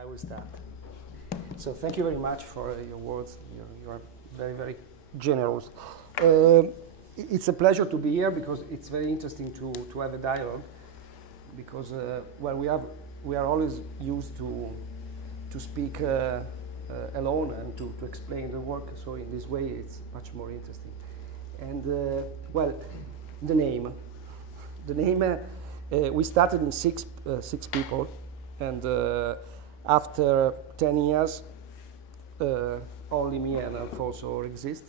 I will start. So thank you very much for your words. You are very, very generous. It's a pleasure to be here because it's very interesting to have a dialogue. Because well, we are always used to speak alone and to explain the work. So in this way, it's much more interesting. And well, the name. We started in six people, and after 10 years, only me and Alfonso exist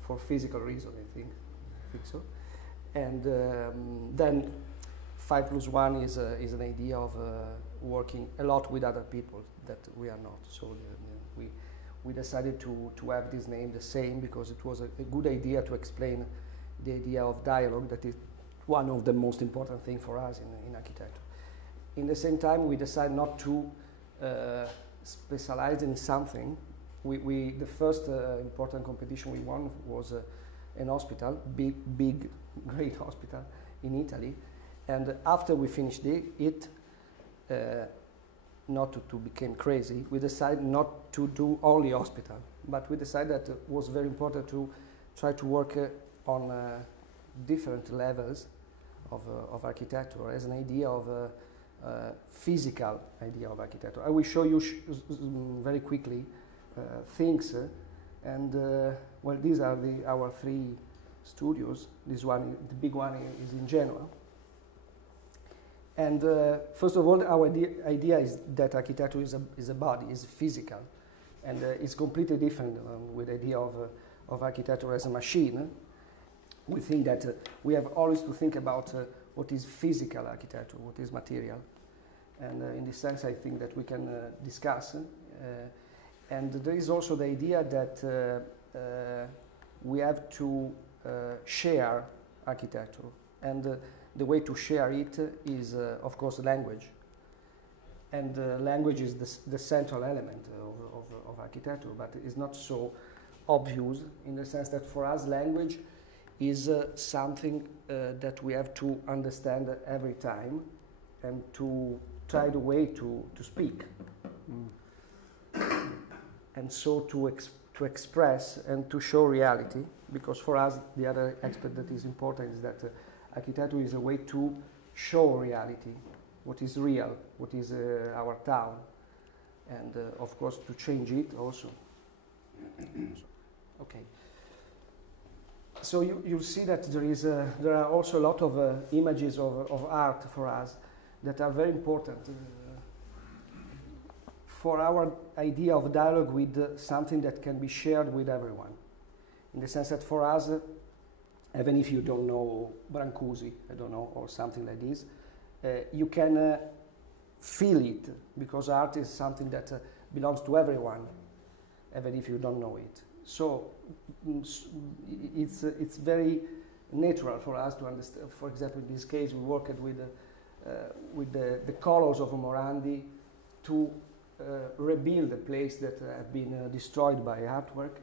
for physical reasons, I think so. And then 5 + 1 is an idea of working a lot with other people that we are not. So we decided to have this name the same because it was a good idea to explain the idea of dialogue that is one of the most important things for us in architecture. In the same time, we decided not to specialize in something. The first important competition we won was an hospital, big, great hospital in Italy. And after we finished it, not to become crazy, we decided not to do only hospital, but we decided that it was very important to try to work on different levels of architecture as an idea of physical idea of architecture. I will show you very quickly things, and well, these are our 3 studios. This one, the big one, is in Genoa. And first of all, our idea is that architecture is a body, is physical, and it's completely different with the idea of architecture as a machine. We think that we have always to think about what is physical architecture, what is material. And in this sense, I think that we can discuss. And there is also the idea that we have to share architecture. And the way to share it is, of course, language. And language is the central element of architecture, but it's not so obvious in the sense that for us, language is something that we have to understand every time and to try the way to speak. And so to express and to show reality, because for us the other aspect that is important is that architecture is a way to show reality, what is real, what is our town, and of course to change it also. Okay. So you'll see that there are also a lot of images of art for us that are very important for our idea of dialogue with something that can be shared with everyone. In the sense that for us, even if you don't know Brancusi, I don't know, or something like this, you can feel it, because art is something that belongs to everyone, even if you don't know it. So it's very natural for us to understand. For example, in this case, we worked with the colors of Morandi to rebuild a place that had been destroyed by artwork.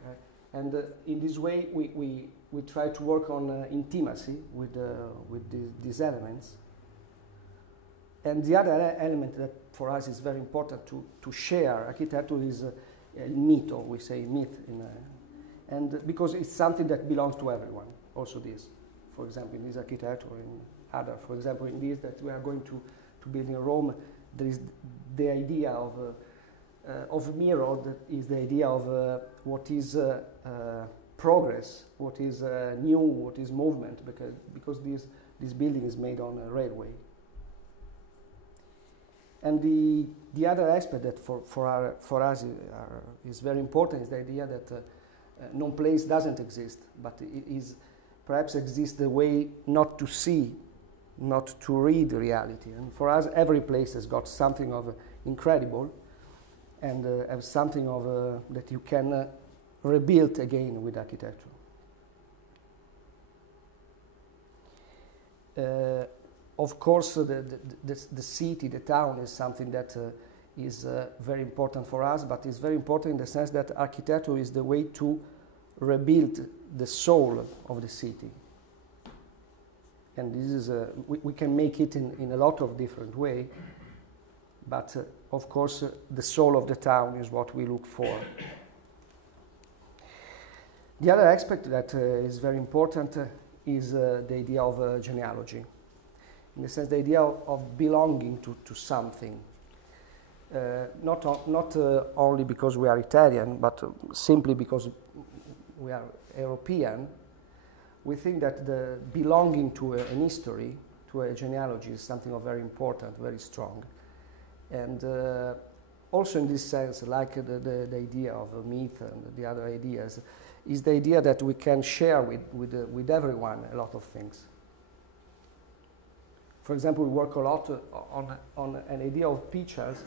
And in this way, we try to work on intimacy with these elements. And the other element that for us is very important to share architecture is mito, we say myth, and because it's something that belongs to everyone. Also this, for example, in this architecture, in other, for example, in this that we are going to build in Rome, there is the idea of mirror, that is the idea of what is progress, what is new, what is movement, because this building is made on a railway. And the other aspect that for us is very important is the idea that no place doesn't exist, but it is perhaps exists the way not to see, not to read reality. And for us, every place has got something of incredible, and have something of that you can rebuild again with architecture. Of course, the city, the town is something that is very important for us, but it's very important in the sense that architecture is the way to rebuild the soul of the city. And this is we can make it in a lot of different ways, but of course the soul of the town is what we look for. The other aspect that is very important is the idea of genealogy. In the sense, the idea of belonging to something. Not only because we are Italian, but simply because we are European. We think that the belonging to an history, to a genealogy, is something of very important, very strong. And also in this sense, like the idea of a myth and the other ideas, is the idea that we can share with everyone a lot of things. For example, we work a lot on an idea of pictures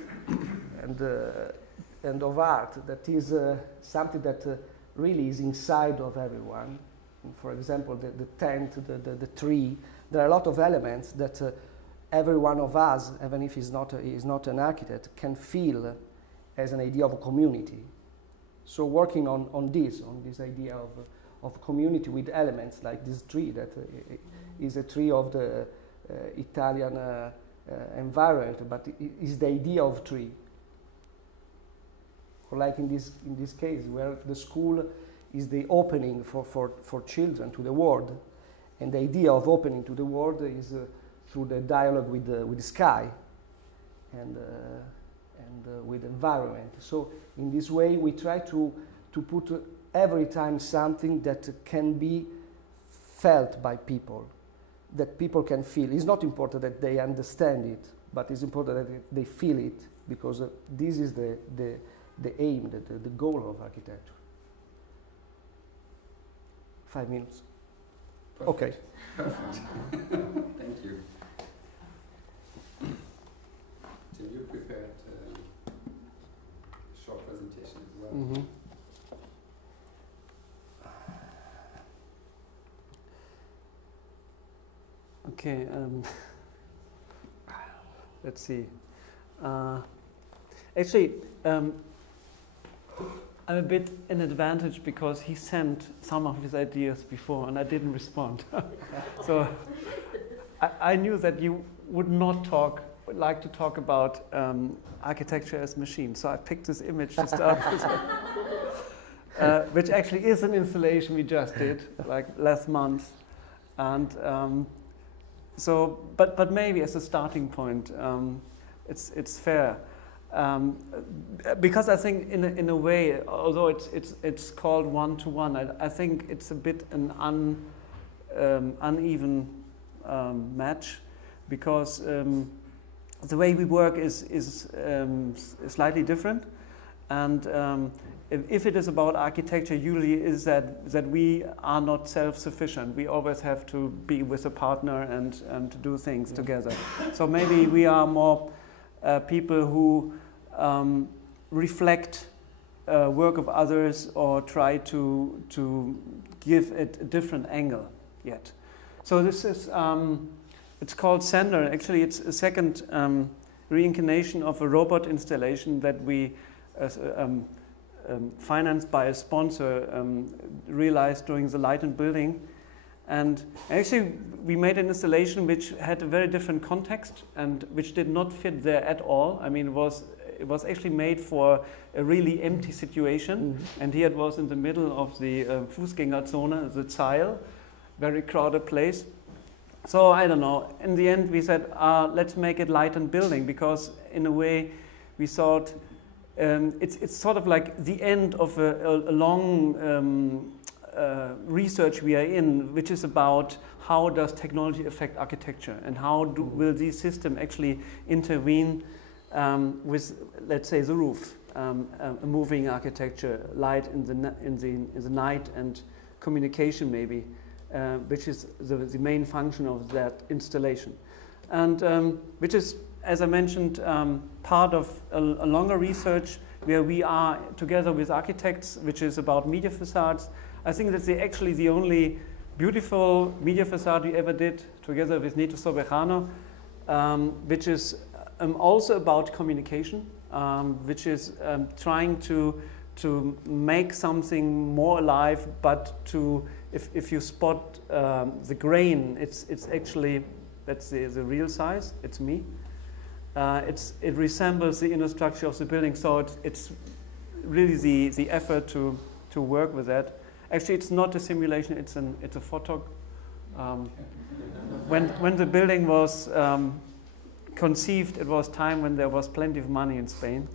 and of art that is something that really is inside of everyone. For example, the tent, the tree. There are a lot of elements that every one of us, even if he's not an architect, can feel as an idea of a community. So working on this idea of community with elements like this tree that is a tree of the Italian environment, but it is the idea of tree. Or like in this case, where the school is the opening for children to the world, and the idea of opening to the world is through the dialogue with the sky and with environment. So in this way, we try to put every time something that can be felt by people, that people can feel. It's not important that they understand it, but it's important that they feel it, because this is the aim, the goal of architecture. 5 minutes. Perfect. Okay. Perfect. Thank you. Tim, you prepared a short presentation as well. Mm-hmm. Okay, let's see. Actually, I'm a bit in advantage because he sent some of his ideas before and I didn't respond. So I knew that you would not like to talk about architecture as machine. So I picked this image to start with, which actually is an installation we just did, like last month. And so, but maybe as a starting point, it's fair. Because I think in a way, although it's called one-to-one, I think it's a bit an uneven match, because the way we work is slightly different, and if it is about architecture, usually is that we are not self-sufficient. We always have to be with a partner and to do things together. So maybe we are more people who reflect work of others or try to give it a different angle yet. So this is, it's called Sender. Actually, it's a second reincarnation of a robot installation that we financed by a sponsor, realized during the Light and Building. And actually, we made an installation which had a very different context and which did not fit there at all. I mean, it was actually made for a really empty situation. Mm-hmm. And here it was in the middle of the Fußgängerzone, the Zeil, very crowded place. So I don't know. In the end, we said, let's make it Light and Building, because in a way, we thought it's sort of like the end of a long research we are in, which is about how does technology affect architecture and how will these systems actually intervene with, let's say, the roof, a moving architecture, light in the night, and communication maybe, which is the main function of that installation, and which is, as I mentioned, part of a longer research where we are together with architects, which is about media facades. I think that's actually the only beautiful media facade we ever did together with Neto Soberano, which is also about communication, which is trying to make something more alive, but if you spot the grain, it's actually, that's the real size, it's me. It resembles the inner structure of the building, so it's really the effort to work with that. Actually, it's not a simulation; it's a photo. When the building was conceived, it was time when there was plenty of money in Spain.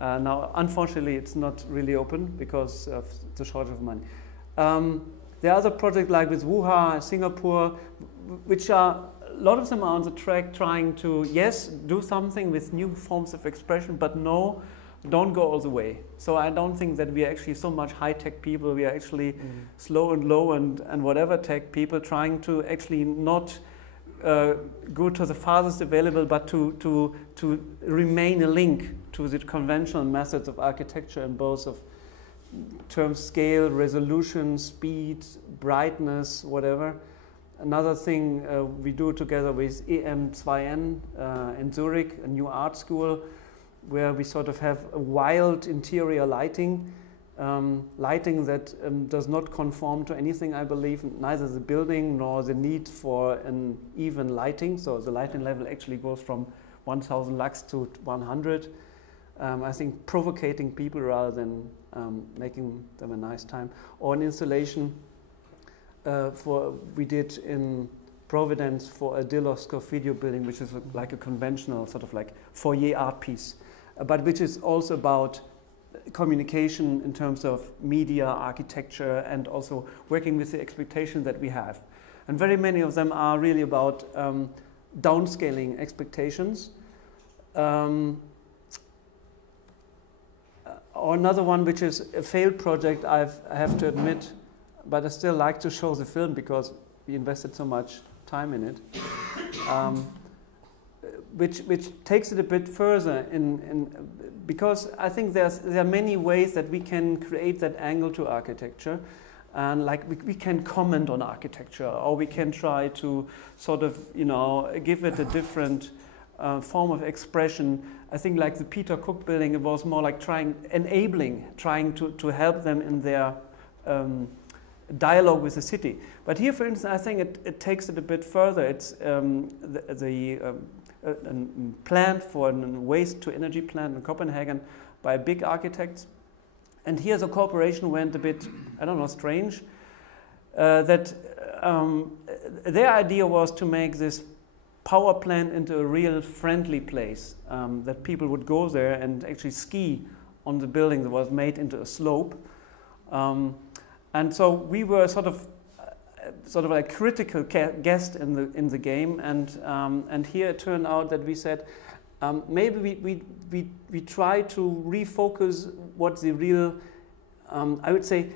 Now, unfortunately, it's not really open because of the shortage of money. There are other projects like with Wuha, Singapore, which are, a lot of them are on the track trying to, yes, do something with new forms of expression, but no, don't go all the way. So I don't think that we are actually so much high-tech people. We are actually slow and low and whatever tech people trying to actually not go to the farthest available, but to remain a link to the conventional methods of architecture in both of terms scale, resolution, speed, brightness, whatever. Another thing we do together with EM2N in Zurich, a new art school, where we sort of have a wild interior lighting, lighting that does not conform to anything, I believe, neither the building nor the need for an even lighting. So the lighting level actually goes from 1000 lux to 100. I think provocating people rather than making them a nice time. Or an installation we did in Providence for a Diller Scorfidio building, which is like a conventional sort of like foyer art piece, but which is also about communication in terms of media, architecture, and also working with the expectations that we have. And very many of them are really about downscaling expectations. Or another one, which is a failed project, I have to admit, but I still like to show the film because we invested so much time in it. Which takes it a bit further because I think there are many ways that we can create that angle to architecture, and like we can comment on architecture, or we can try to sort of give it a different form of expression. I think like the Peter Cook building, it was more like trying to help them in their dialogue with the city. But here, for instance, I think it takes it a bit further. It's a plan for a waste-to-energy plant in Copenhagen by big architects. And here the cooperation went a bit, I don't know, strange. That their idea was to make this power plant into a real friendly place, that people would go there and actually ski on the building that was made into a slope. And so we were sort of a critical guest in the game, and here it turned out that we said maybe we try to refocus what the real I would say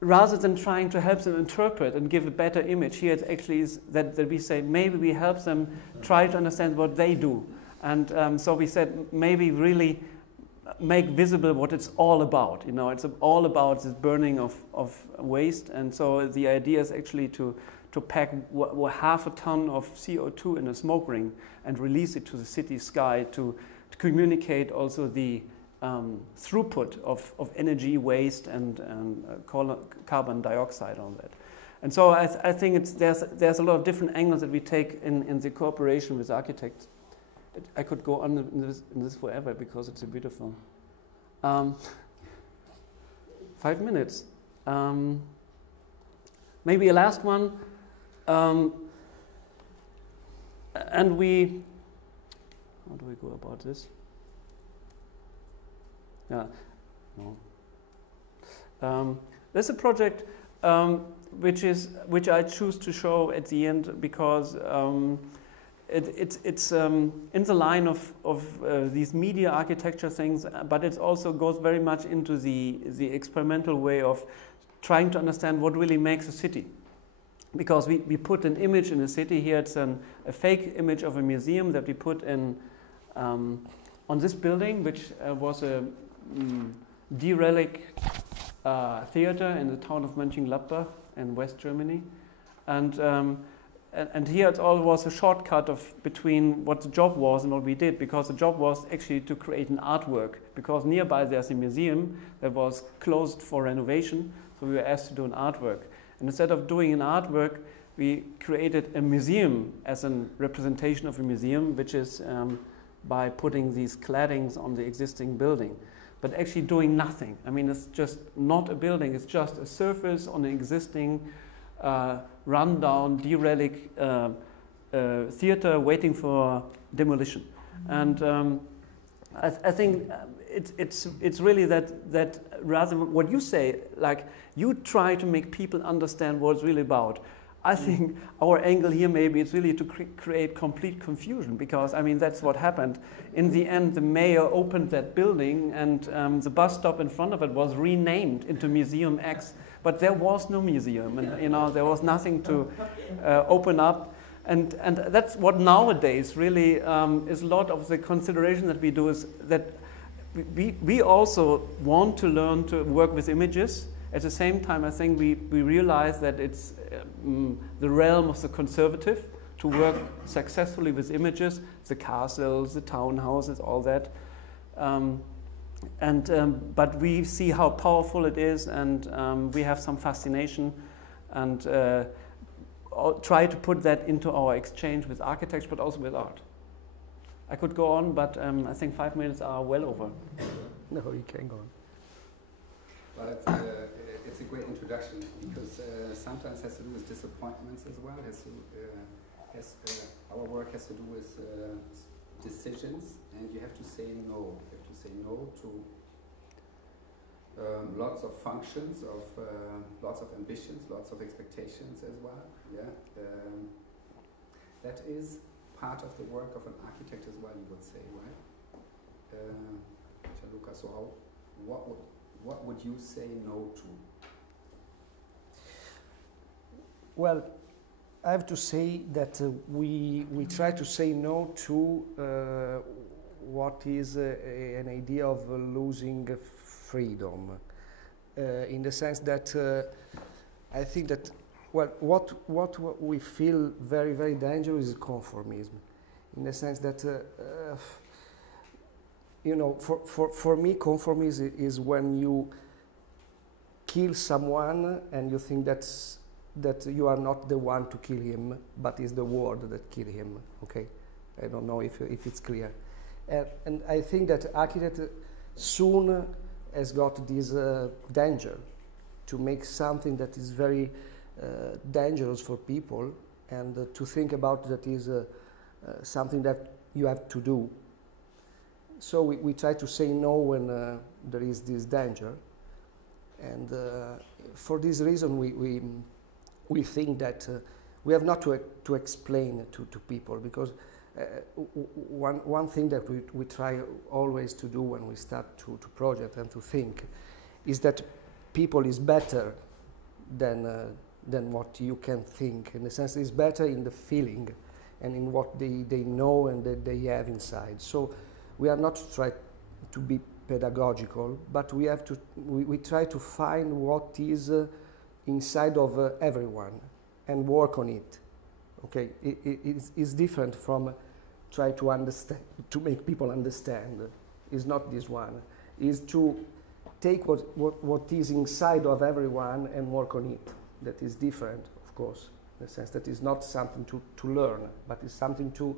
rather than trying to help them interpret and give a better image. Here it actually is that we say maybe we help them try to understand what they do, and so we said maybe really make visible what it's all about. It's all about this burning of waste, and so the idea is actually to pack half a ton of CO2 in a smoke ring and release it to the city sky to communicate also the throughput of energy, waste, and carbon dioxide on that. And so I think there's a lot of different angles that we take in the cooperation with architects. I could go on in this forever because it's so beautiful. 5 minutes. Maybe a last one. And how do we go about this? Yeah, no. There's a project which I choose to show at the end because it's in the line of these media architecture things, but it also goes very much into the experimental way of trying to understand what really makes a city. Because we put an image in a city. Here it's a fake image of a museum that we put in on this building, which was a derelict theater in the town of Mönchengladbach in West Germany, and here it all was a shortcut between what the job was and what we did, because the job was actually to create an artwork, because nearby there's a museum that was closed for renovation, so we were asked to do an artwork. And instead of doing an artwork, we created a museum as a representation of a museum, which is by putting these claddings on the existing building, but actually doing nothing. I mean, it's just not a building, it's just a surface on an existing rundown, derelict theater waiting for demolition. And I think it's really that rather than what you say, like you try to make people understand what it's really about. I think our angle here maybe is really to create complete confusion, because I mean that's what happened. In the end, the mayor opened that building, and the bus stop in front of it was renamed into Museum X, but there was no museum, and you know there was nothing to open up. And that's what nowadays really is a lot of the consideration that we do, is that we also want to learn to work with images. At the same time, I think we realize that it's the realm of the conservative to work successfully with images, the castles, the townhouses, all that. But we see how powerful it is, and we have some fascination, and try to put that into our exchange with architects, but also with art. I could go on, but I think 5 minutes are well over. No, you can go on. Well, it's a great introduction, because sometimes has to do with disappointments as well. Our work has to do with decisions, and you have to say no. You have to say no to lots of functions, of lots of ambitions, lots of expectations as well. Yeah, that is part of the work of an architect as well, you would say, right? Gianluca, so what would you say no to? Well, I have to say that we try to say no to what is an idea of losing freedom, in the sense that I think that what we feel very, very dangerous is conformism, in the sense that you know, for me, conformism is when you kill someone and you think that you are not the one to kill him, but it's the world that killed him. Okay, I don't know if it's clear, and I think that architect soon has got this danger to make something that is very dangerous for people, and to think about that is something that you have to do. So we try to say no when there is this danger, and for this reason we think that we have not to explain to people, because one thing that we try always to do when we start to project and to think is that people is better than what you can think. In the sense, it's better in the feeling and in what they know and that they have inside. So we are not trying to be pedagogical, but we have to. We try to find what is inside of everyone and work on it. Okay, it's different from try to understand, to make people understand. It's not this one. It's to take what is inside of everyone and work on it. That is different, of course, in the sense that it's not something to learn, but it's something to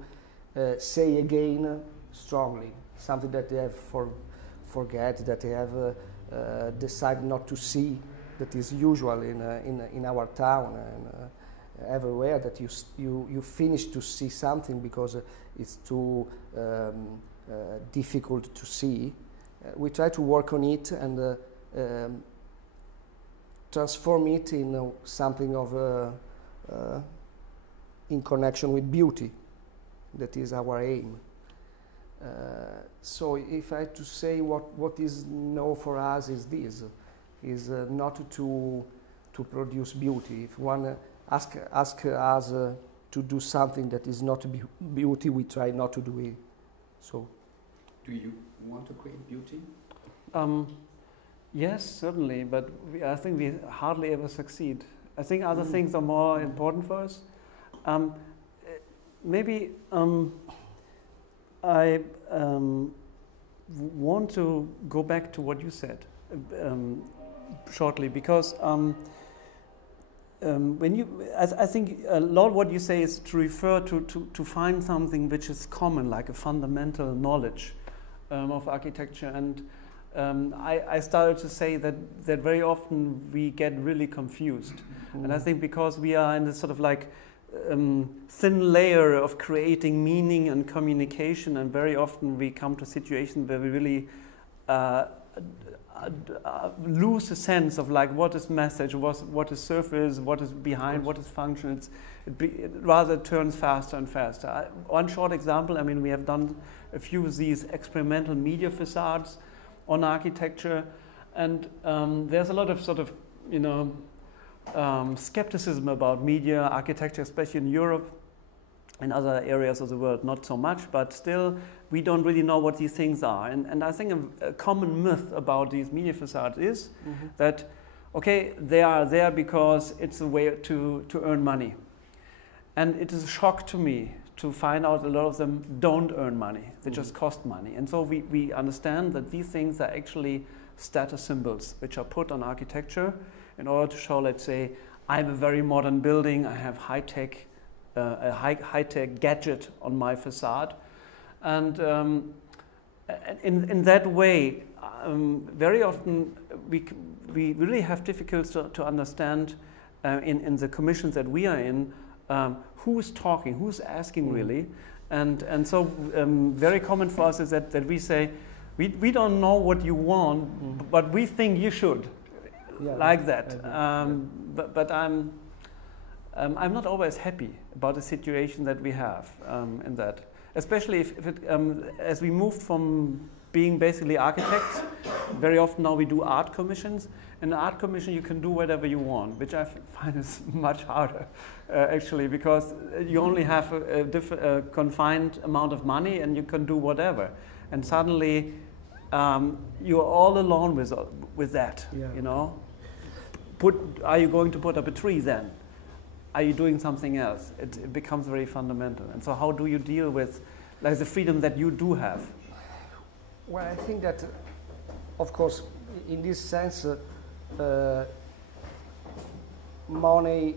say again strongly, something that they have forget, that they have decided not to see, that is usual in our town and everywhere, that you finish to see something because it's too difficult to see. We try to work on it and transform it in something of in connection with beauty. That is our aim. So if I had to say what is no for us is this, is not to produce beauty. If one ask us to do something that is not beauty, we try not to do it. So, do you want to create beauty? Yes, certainly, but I think we hardly ever succeed. I think other things are more important for us. Maybe I want to go back to what you said shortly, because I think a lot what you say is to refer to find something which is common, like a fundamental knowledge of architecture. And I started to say that very often we get really confused. And I think because we are in this sort of like thin layer of creating meaning and communication, and very often we come to situations where we really lose a sense of like what is message, what is surface, what is behind, what is function. It rather turns faster and faster. One short example, I mean, we have done a few of these experimental media facades on architecture, and there's a lot of sort of, you know, skepticism about media architecture, especially in Europe. In other areas of the world, not so much, but still, we don't really know what these things are. And I think a common myth about these media facades is that, okay, they are there because it's a way to earn money. And it is a shock to me to find out a lot of them don't earn money. They just cost money. And so we understand that these things are actually status symbols, which are put on architecture in order to show, let's say, I'm a very modern building, I have high-tech a high-tech gadget on my facade, and in that way, very often we really have difficulty to understand in the commissions that we are in who's talking, who's asking really, and so very common for us is that we say we don't know what you want, but we think you should, like that. But I'm not always happy about the situation that we have in that, especially if it, as we moved from being basically architects, very often now we do art commissions. In an art commission you can do whatever you want, which I find is much harder actually, because you only have a confined amount of money and you can do whatever. And suddenly you're all alone with that, you know. Are you going to put up a tree then? Are you doing something else? It becomes very fundamental. And so how do you deal with like the freedom that you do have? Well, I think that, of course, in this sense, money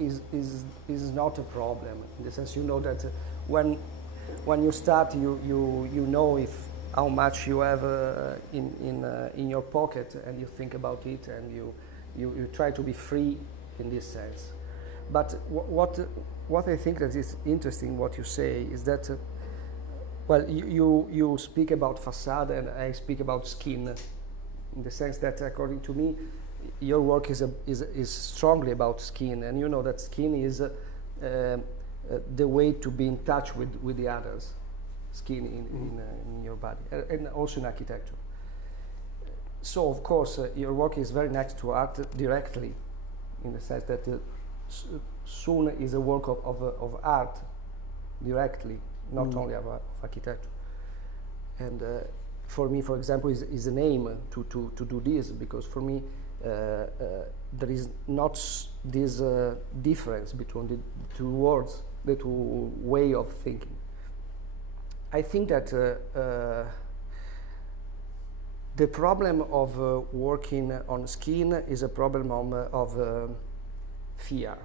is not a problem. In the sense, you know that when you start, you know how much you have in your pocket, and you think about it, and you try to be free in this sense. But what I think that is interesting, what you say, is that, well, you speak about facade and I speak about skin, in the sense that, according to me, your work is strongly about skin, and you know that skin is the way to be in touch with the others, skin in your body, and also in architecture. So, of course, your work is very next to art directly, in the sense that soon is a work of art directly, not only of architecture. And for me, for example, is an aim to do this, because for me there is not this difference between the two words, the two way of thinking. I think that the problem of working on skin is a problem of fear,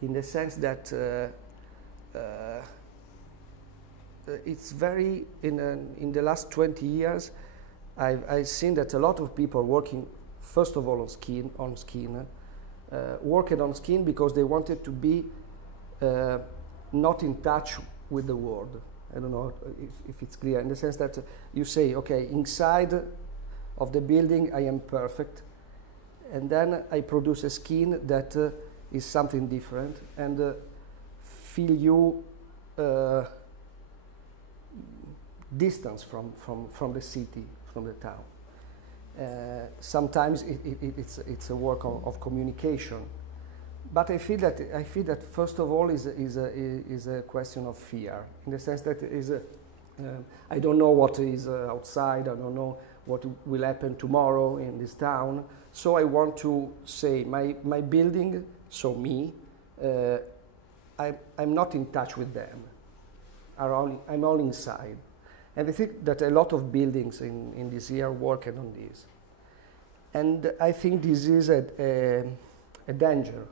in the sense that it's very, in the last 20 years, I've seen that a lot of people working, first of all, on skin, worked on skin because they wanted to be not in touch with the world. I don't know if it's clear, in the sense that you say, okay, inside of the building I am perfect, and then I produce a skin that is something different, and feel you distance from the city, from the town. Sometimes it's a work of communication, but I feel that first of all is a question of fear, in the sense that I don't know what is outside. I don't know what will happen tomorrow in this town. So I want to say my building, so me, I'm not in touch with them. I'm all inside. And I think that a lot of buildings in this year working on this. And I think this is a danger.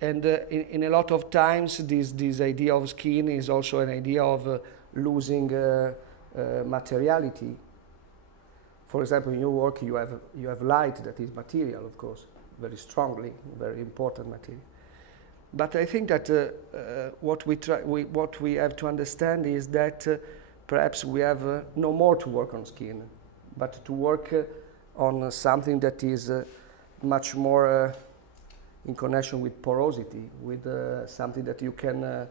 And in a lot of times, this idea of skin is also an idea of losing materiality. For example, in your work, you have light that is material, of course, very strongly, very important material. But I think that what we have to understand is that perhaps we have no more to work on skin, but to work on something that is much more in connection with porosity, with something that you can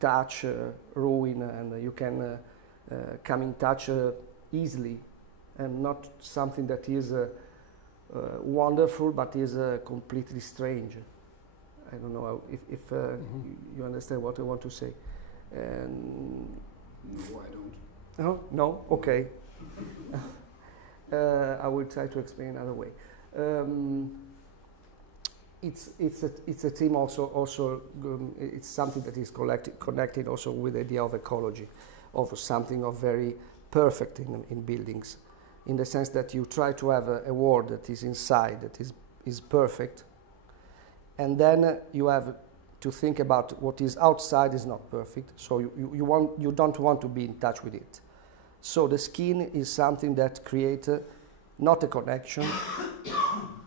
touch, ruin, and you can come in touch easily, and not something that is wonderful but is completely strange. I don't know if you understand what I want to say. No, I don't. No? No? Okay. I will try to explain another way. It's a theme also it's something that is connected also with the idea of ecology, of something of very perfect in buildings, in the sense that you try to have a world that is inside, that is perfect, and then you have to think about what is outside is not perfect, so you don't want to be in touch with it. So the skin is something that creates not a connection,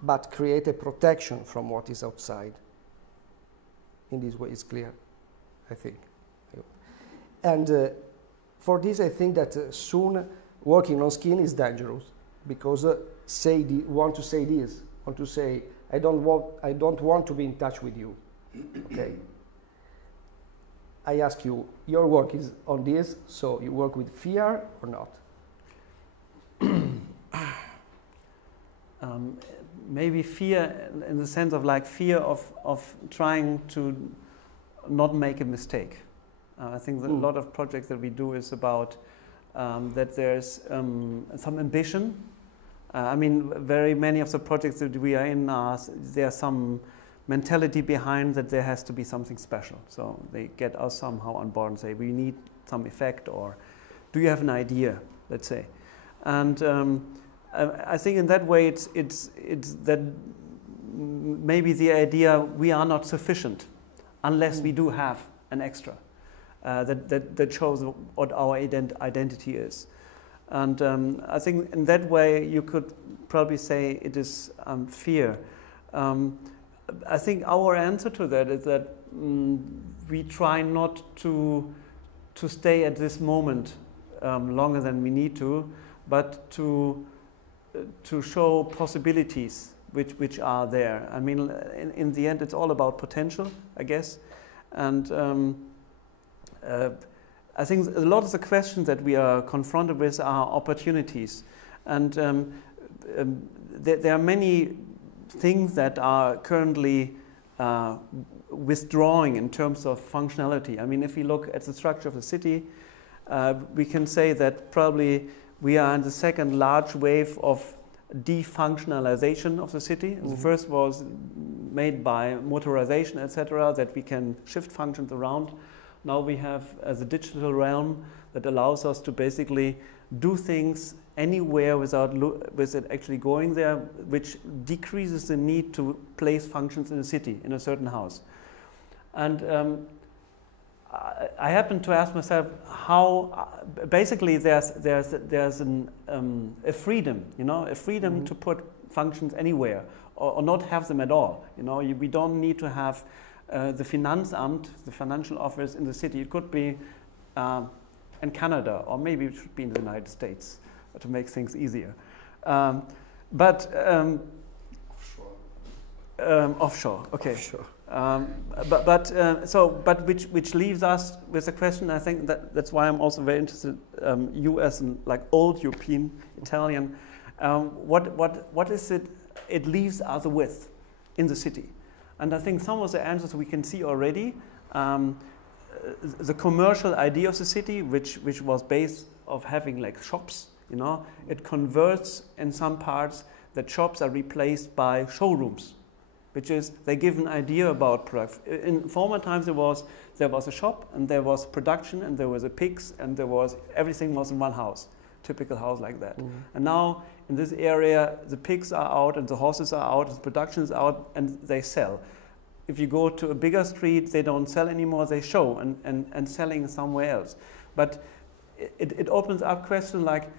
but create a protection from what is outside. In this way, it's clear, I think. And for this, I think that soon working on skin is dangerous, because want to say I don't want to be in touch with you. Okay. I ask you, your work is on this, so you work with fear or not? Maybe fear in the sense of like fear of trying to not make a mistake. I think that a lot of projects that we do is about that there's some ambition. I mean, very many of the projects that we are in, there's some mentality behind that there has to be something special. So they get us somehow on board and say, we need some effect, or do you have an idea, let's say. And I think in that way it's that maybe the idea we are not sufficient unless we do have an extra that shows what our identity is. And I think in that way you could probably say it is fear. I think our answer to that is that we try not to stay at this moment longer than we need to, but to show possibilities which are there. I mean, in the end, it's all about potential, I guess. And I think a lot of the questions that we are confronted with are opportunities. And there are many things that are currently withdrawing in terms of functionality. I mean, if we look at the structure of the city, we can say that probably we are in the second large wave of defunctionalization of the city. The first was made by motorization, etc., that we can shift functions around. Now we have the digital realm that allows us to basically do things anywhere without with it actually going there, which decreases the need to place functions in a city, in a certain house. And I happen to ask myself how basically there's a freedom, a freedom to put functions anywhere or not have them at all. We don't need to have the Finanzamt, the financial office in the city. It could be in Canada, or maybe it should be in the United States to make things easier. But offshore, okay. Offshore. But which leaves us with a question. I think that's why I'm also very interested. You as an old European Italian, what is it leaves us with in the city? And I think some of the answers we can see already. The commercial idea of the city, which was based of having shops, it converts in some parts that shops are replaced by showrooms, which is they give an idea about product. In former times there was a shop and there was production and there was a pigs and everything was in one house. typical house like that. And now in this area, the pigs are out and the horses are out, the production is out, and they sell. If you go to a bigger street, they don't sell anymore, they show and selling somewhere else. But it opens up questions like,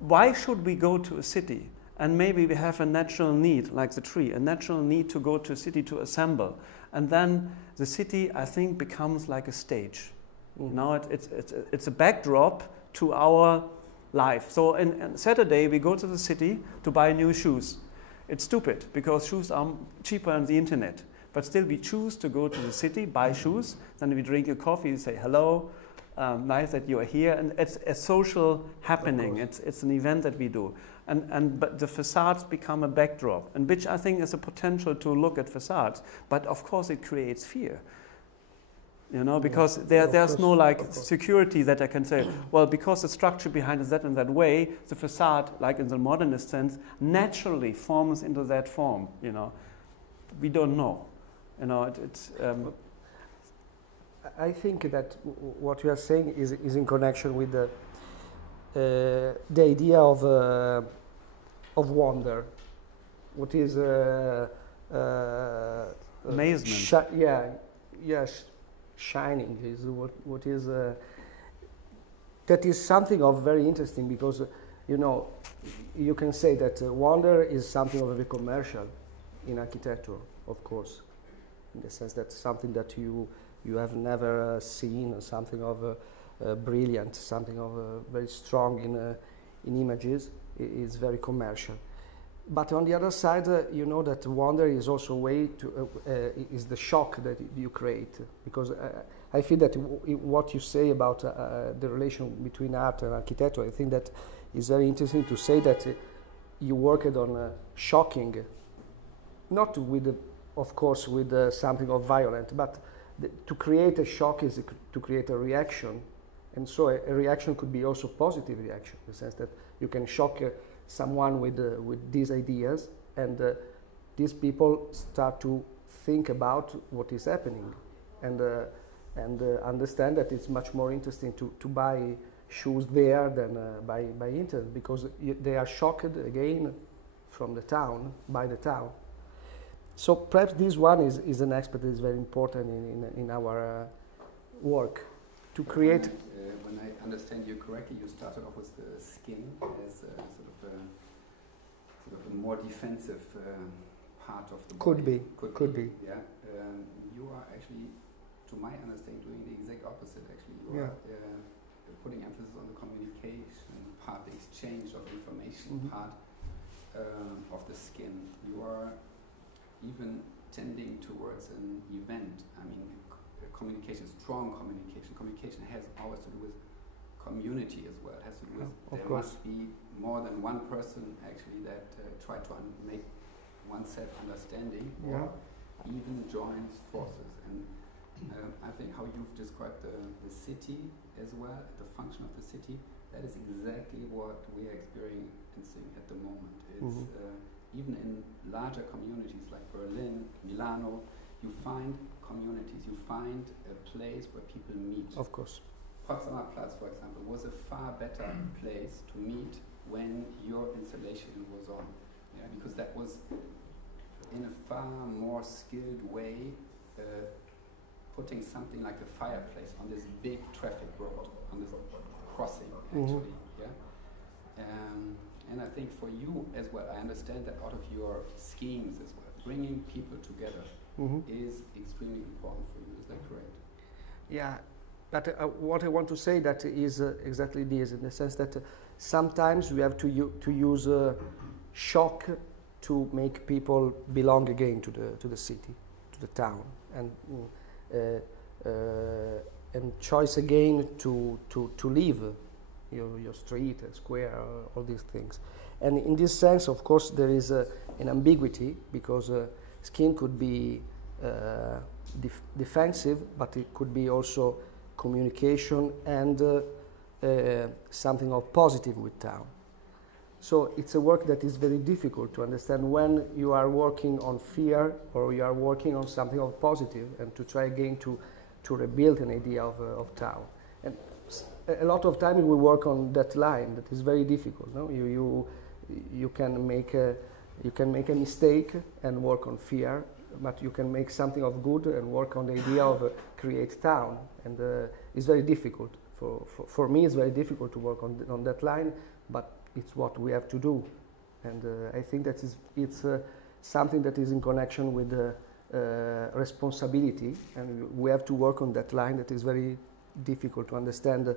why should we go to a city? And maybe we have a natural need, like the tree, a natural need to go to a city to assemble. And then the city, I think, becomes like a stage. Now it's a backdrop to our life. So on Saturday, we go to the city to buy new shoes. It's stupid, because shoes are cheaper on the internet. But still, we choose to go to the city, buy shoes, then we drink a coffee, say hello, nice that you are here. And it's a social happening. It's an event that we do. But the facades become a backdrop, and which I think is a potential to look at facades. But of course, it creates fear. You know, because there's no like security that I can say, well, because the structure behind is that in that way, the facade, like in the modernist sense, naturally forms into that form. You know, we don't know. You know, I think that what you are saying is in connection with the idea of wonder. What is amazement? Yes. Shining is what is that is something of very interesting, because you know, you can say that wonder is something of a very commercial in architecture, of course, in the sense that something that you have never seen, or something of brilliant, something of very strong in images, is very commercial. But on the other side, you know that wonder is also a way to, is the shock that you create. Because I feel that what you say about the relation between art and architecture, I think that is very interesting to say that you worked on shocking, not with, of course, with something of violent, but to create a shock is to create a reaction. And so a reaction could be also positive reaction, in the sense that you can shock someone with these ideas, and these people start to think about what is happening, and understand that it's much more interesting to buy shoes there than by internet, because they are shocked again from the town, by the town. So perhaps this one is an aspect that is very important in our work, to create. When I understand you correctly, you started off with the skin as a sort of a more defensive part of the body. Could be. Yeah. You are actually, to my understanding, doing the exact opposite. Actually, you are putting emphasis on the communication part, the exchange of information part of the skin. You are even tending towards an event. I mean, communication, strong communication. Communication has always to do with community as well. It has to do with there must be more than one person actually that try to make oneself understanding, or even joins forces. And I think how you've described the city as well, the function of the city, that is exactly what we are experiencing at the moment. It's even in larger communities like Berlin, Milano, you find communities, you find a place where people meet. Of course. Potsdamer Platz, for example, was a far better place to meet when your installation was on. Yeah, because that was in a far more skilled way putting something like a fireplace on this big traffic road, on this crossing actually. Yeah. And I think for you as well, I understand that out of your schemes as well, bringing people together is extremely important for you. Is that correct? Yeah, but what I want to say that is exactly this, in the sense that sometimes we have to use shock to make people belong again to the city, to the town, and choice again to leave your street, square, all these things. And in this sense, of course, there is an ambiguity, because skin could be defensive, but it could be also communication and something of positive with town. So it's a work that is very difficult to understand when you are working on fear or you are working on something of positive, and to try again to rebuild an idea of town. And a lot of time we work on that line. That is very difficult. No, you can make a mistake and work on fear, but you can make something of good and work on the idea of a create town. And it's very difficult. For me, it's very difficult to work on that line, but it's what we have to do. And I think that it's something that is in connection with responsibility, and we have to work on that line that is very difficult to understand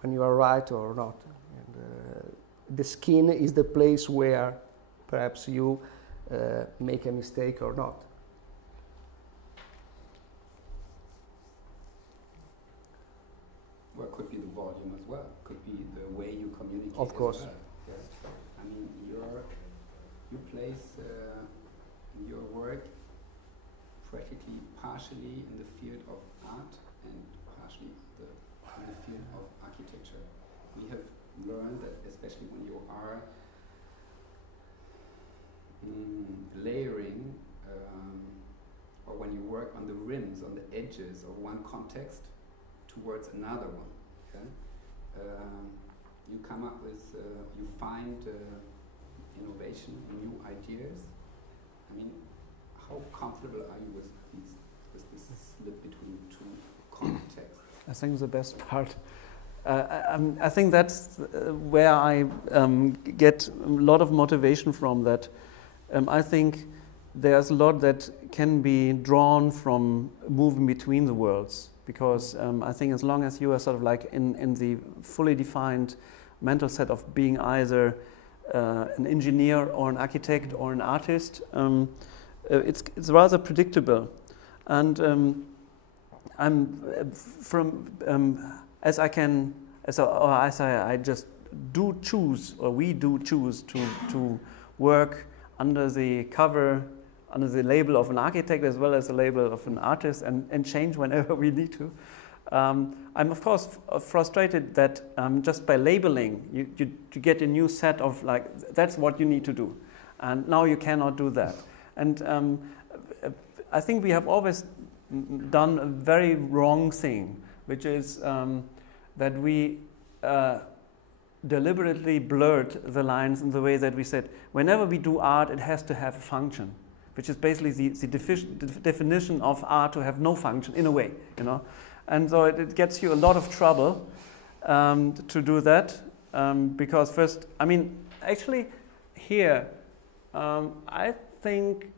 when you are right or not. And the skin is the place where perhaps you make a mistake or not. Well, it could be the volume as well. Could be the way you communicate. Of course. As well. Yes. I mean, you place your work practically partially in the field of art and partially in the field of architecture. We have learned that especially when you are layering or when you work on the rims, on the edges of one context towards another one, okay? You come up with, you find innovation, new ideas. I mean, how comfortable are you with this slip between two contexts? I think the best part. I think that's where I get a lot of motivation from. That I think there's a lot that can be drawn from moving between the worlds, because I think as long as you are sort of like in the fully defined mental set of being either an engineer or an architect or an artist, it's rather predictable. And I'm as I just do choose, or we do choose to work under the cover, under the label of an architect as well as the label of an artist, and change whenever we need to. I'm of course frustrated that just by labeling you get a new set of, like, that's what you need to do, and now you cannot do that. And I think we have always done a very wrong thing, which is that we deliberately blurred the lines in the way that we said, whenever we do art, it has to have a function, which is basically the definition of art to have no function, in a way, you know. And so it gets you a lot of trouble to do that, because first, I mean, actually here, I think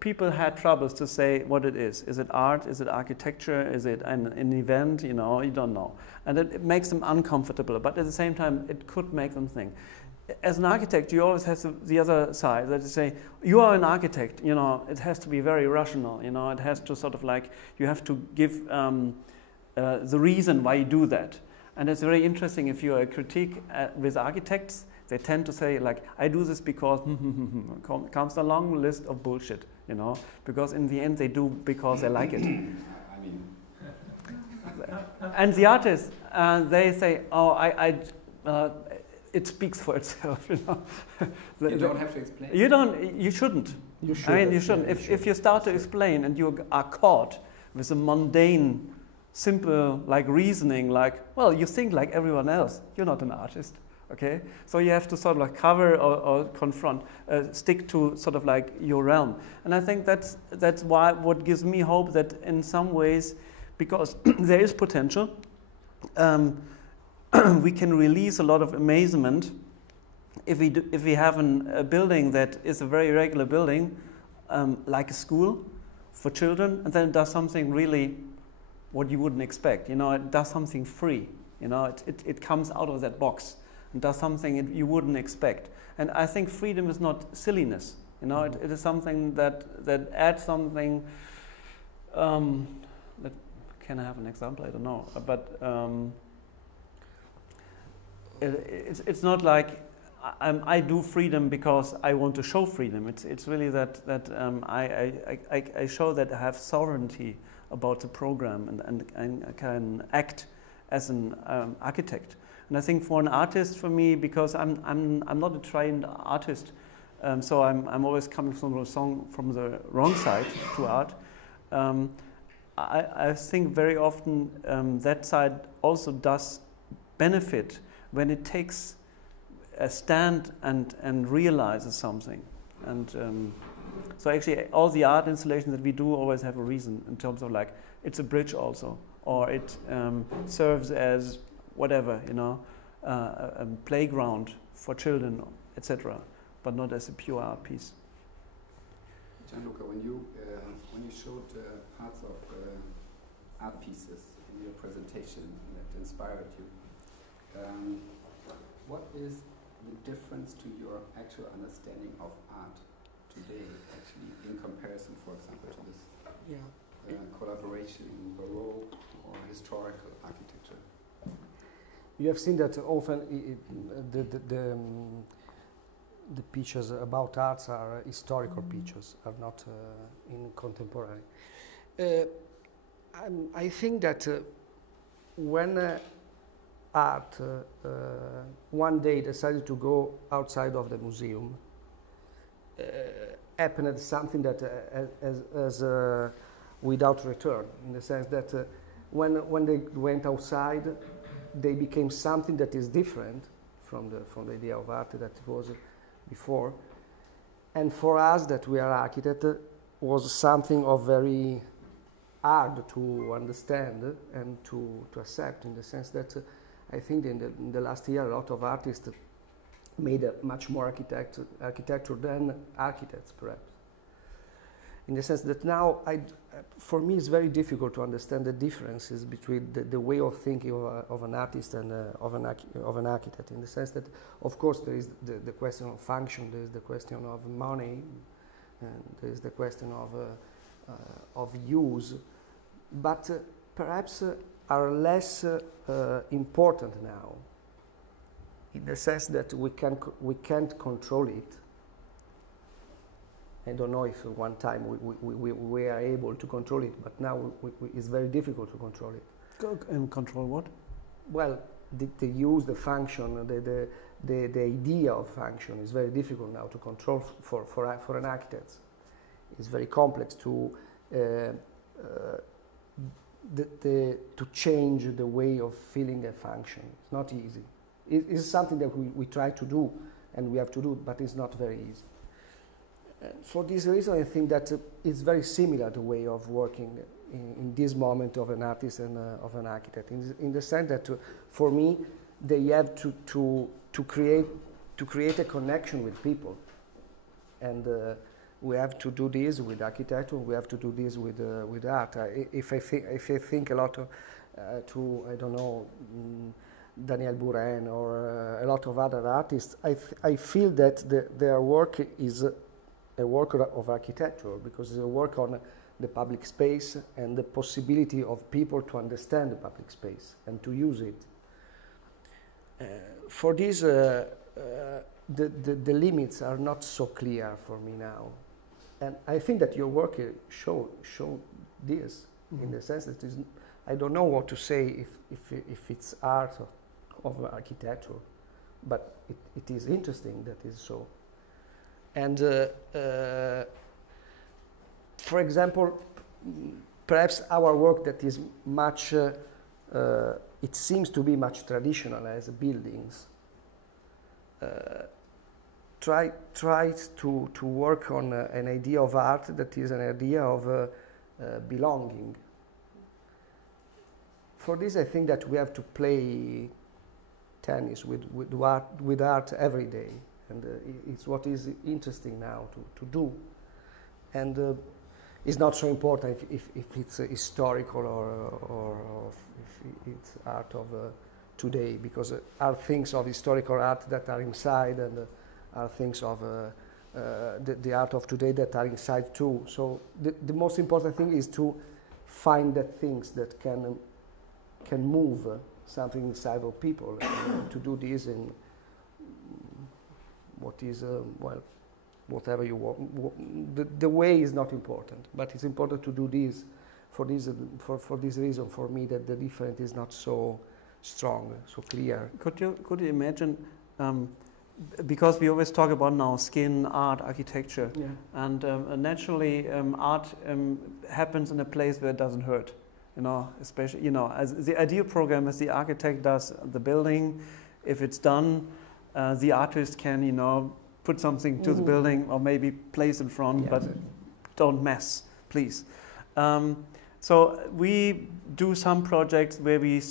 people had troubles to say what it is. Is it art? Is it architecture? Is it an event? You know, you don't know. And it makes them uncomfortable, but at the same time, it could make them think. As an architect, you always have the other side, that is say, you are an architect, you know, it has to be very rational, you know, it has to sort of like, you have to give the reason why you do that. And it's very interesting if you are a critique with architects, they tend to say, like, I do this because comes a long list of bullshit, you know, because in the end they do because they like it. I mean. And the artists, they say, oh, it speaks for itself, you know. You don't have to explain. You don't. You shouldn't. You should. I mean, you shouldn't. If you start to explain and you are caught with a mundane, simple, like reasoning, like, well, you think like everyone else. You're not an artist, okay? So you have to sort of like cover or confront, stick to sort of like your realm. And I think that's why what gives me hope that in some ways, because there is potential. We can release a lot of amazement if we have a building that is a very regular building, like a school for children, and then it does something really what you wouldn't expect. You know, it does something free. You know, it comes out of that box and does something you wouldn't expect. And I think freedom is not silliness. You know, it is something that adds something. Can I have an example? I don't know, but. It's not like I do freedom because I want to show freedom. It's really that I show that I have sovereignty about the program and I can act as an architect. And I think for an artist, for me, because I'm not a trained artist, so I'm always coming from the wrong side to art. I think very often that side also does benefit when it takes a stand and realizes something. And so actually all the art installations that we do always have a reason in terms of like, it's a bridge also, or it serves as whatever, you know, a playground for children, etc., but not as a pure art piece. Gianluca, when you showed parts of art pieces in your presentation that inspired you, what is the difference to your actual understanding of art today, actually, in comparison, for example, to this collaboration in Baroque or historical architecture? You have seen that often the pictures about arts are historical pictures, are not in contemporary. I think that when art one day decided to go outside of the museum, happened something that as without return, in the sense that when they went outside, they became something that is different from the idea of art that it was before. And for us, that we are architects, was something of very hard to understand and to accept, in the sense that I think in the last year a lot of artists made much more architecture than architects, perhaps. In the sense that now, for me, it's very difficult to understand the differences between the way of thinking of an artist and of an architect. In the sense that, of course, there is the question of function, there is the question of money, and there is the question of use, but perhaps are less important now, in the sense that we can't control it. I don't know if one time we are able to control it, but now it's very difficult to control it. And control what? Well, the use, the function, the idea of function is very difficult now to control for an architect. It's very complex to change the way of feeling a function. It's not easy. It's something that we try to do, and we have to do, but it's not very easy. For this reason, I think that it's very similar the way of working in this moment of an artist and of an architect, in the sense that for me, they have to create a connection with people, and we have to do this with architecture. We have to do this with art. If I think a lot to I don't know. Daniel Buren or a lot of other artists, I feel that their work is a work of architecture, because it's a work on the public space and the possibility of people to understand the public space and to use it. For this, the limits are not so clear for me now, and I think that your work show this, in the sense that I don't know what to say if it's art of architecture, but it is interesting that is so. And for example, perhaps our work that is much, it seems to be much traditional as buildings, tries to work on an idea of art that is an idea of belonging. For this, I think that we have to play tennis with art every day. And it's what is interesting now to do. And it's not so important if it's historical or if it's art of today, because are things of historical art that are inside, and are things of the art of today that are inside too. So the most important thing is to find the things that can move something inside of people, to do this in what is, well, whatever you want. The way is not important, but it's important to do this for this reason, for me, that the difference is not so strong, so clear. Could you imagine because we always talk about now skin, art, architecture, Yeah. and naturally art happens in a place where it doesn't hurt, you know, especially, you know, as the idea program as the architect does the building, if it's done, the artist can, you know, put something to the building or maybe place in front, but don't mess, please. So we do some projects where we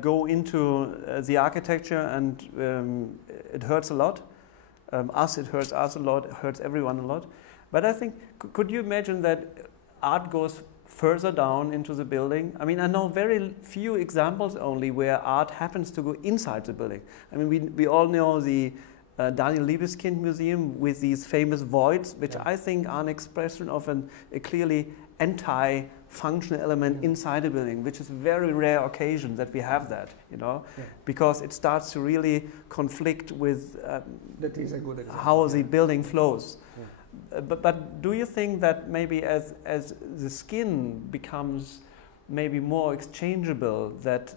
go into the architecture, and it hurts a lot. It hurts us a lot, it hurts everyone a lot. But I think, could you imagine that art goes further down into the building? I mean, I know very few examples only where art happens to go inside the building. I mean, we all know the Daniel Libeskind Museum with these famous voids, which I think are an expression of a clearly anti-functional element inside a building, which is a very rare occasion that we have that, you know, because it starts to really conflict with that is a good example. How the building flows. But do you think that maybe as the skin becomes maybe more exchangeable, that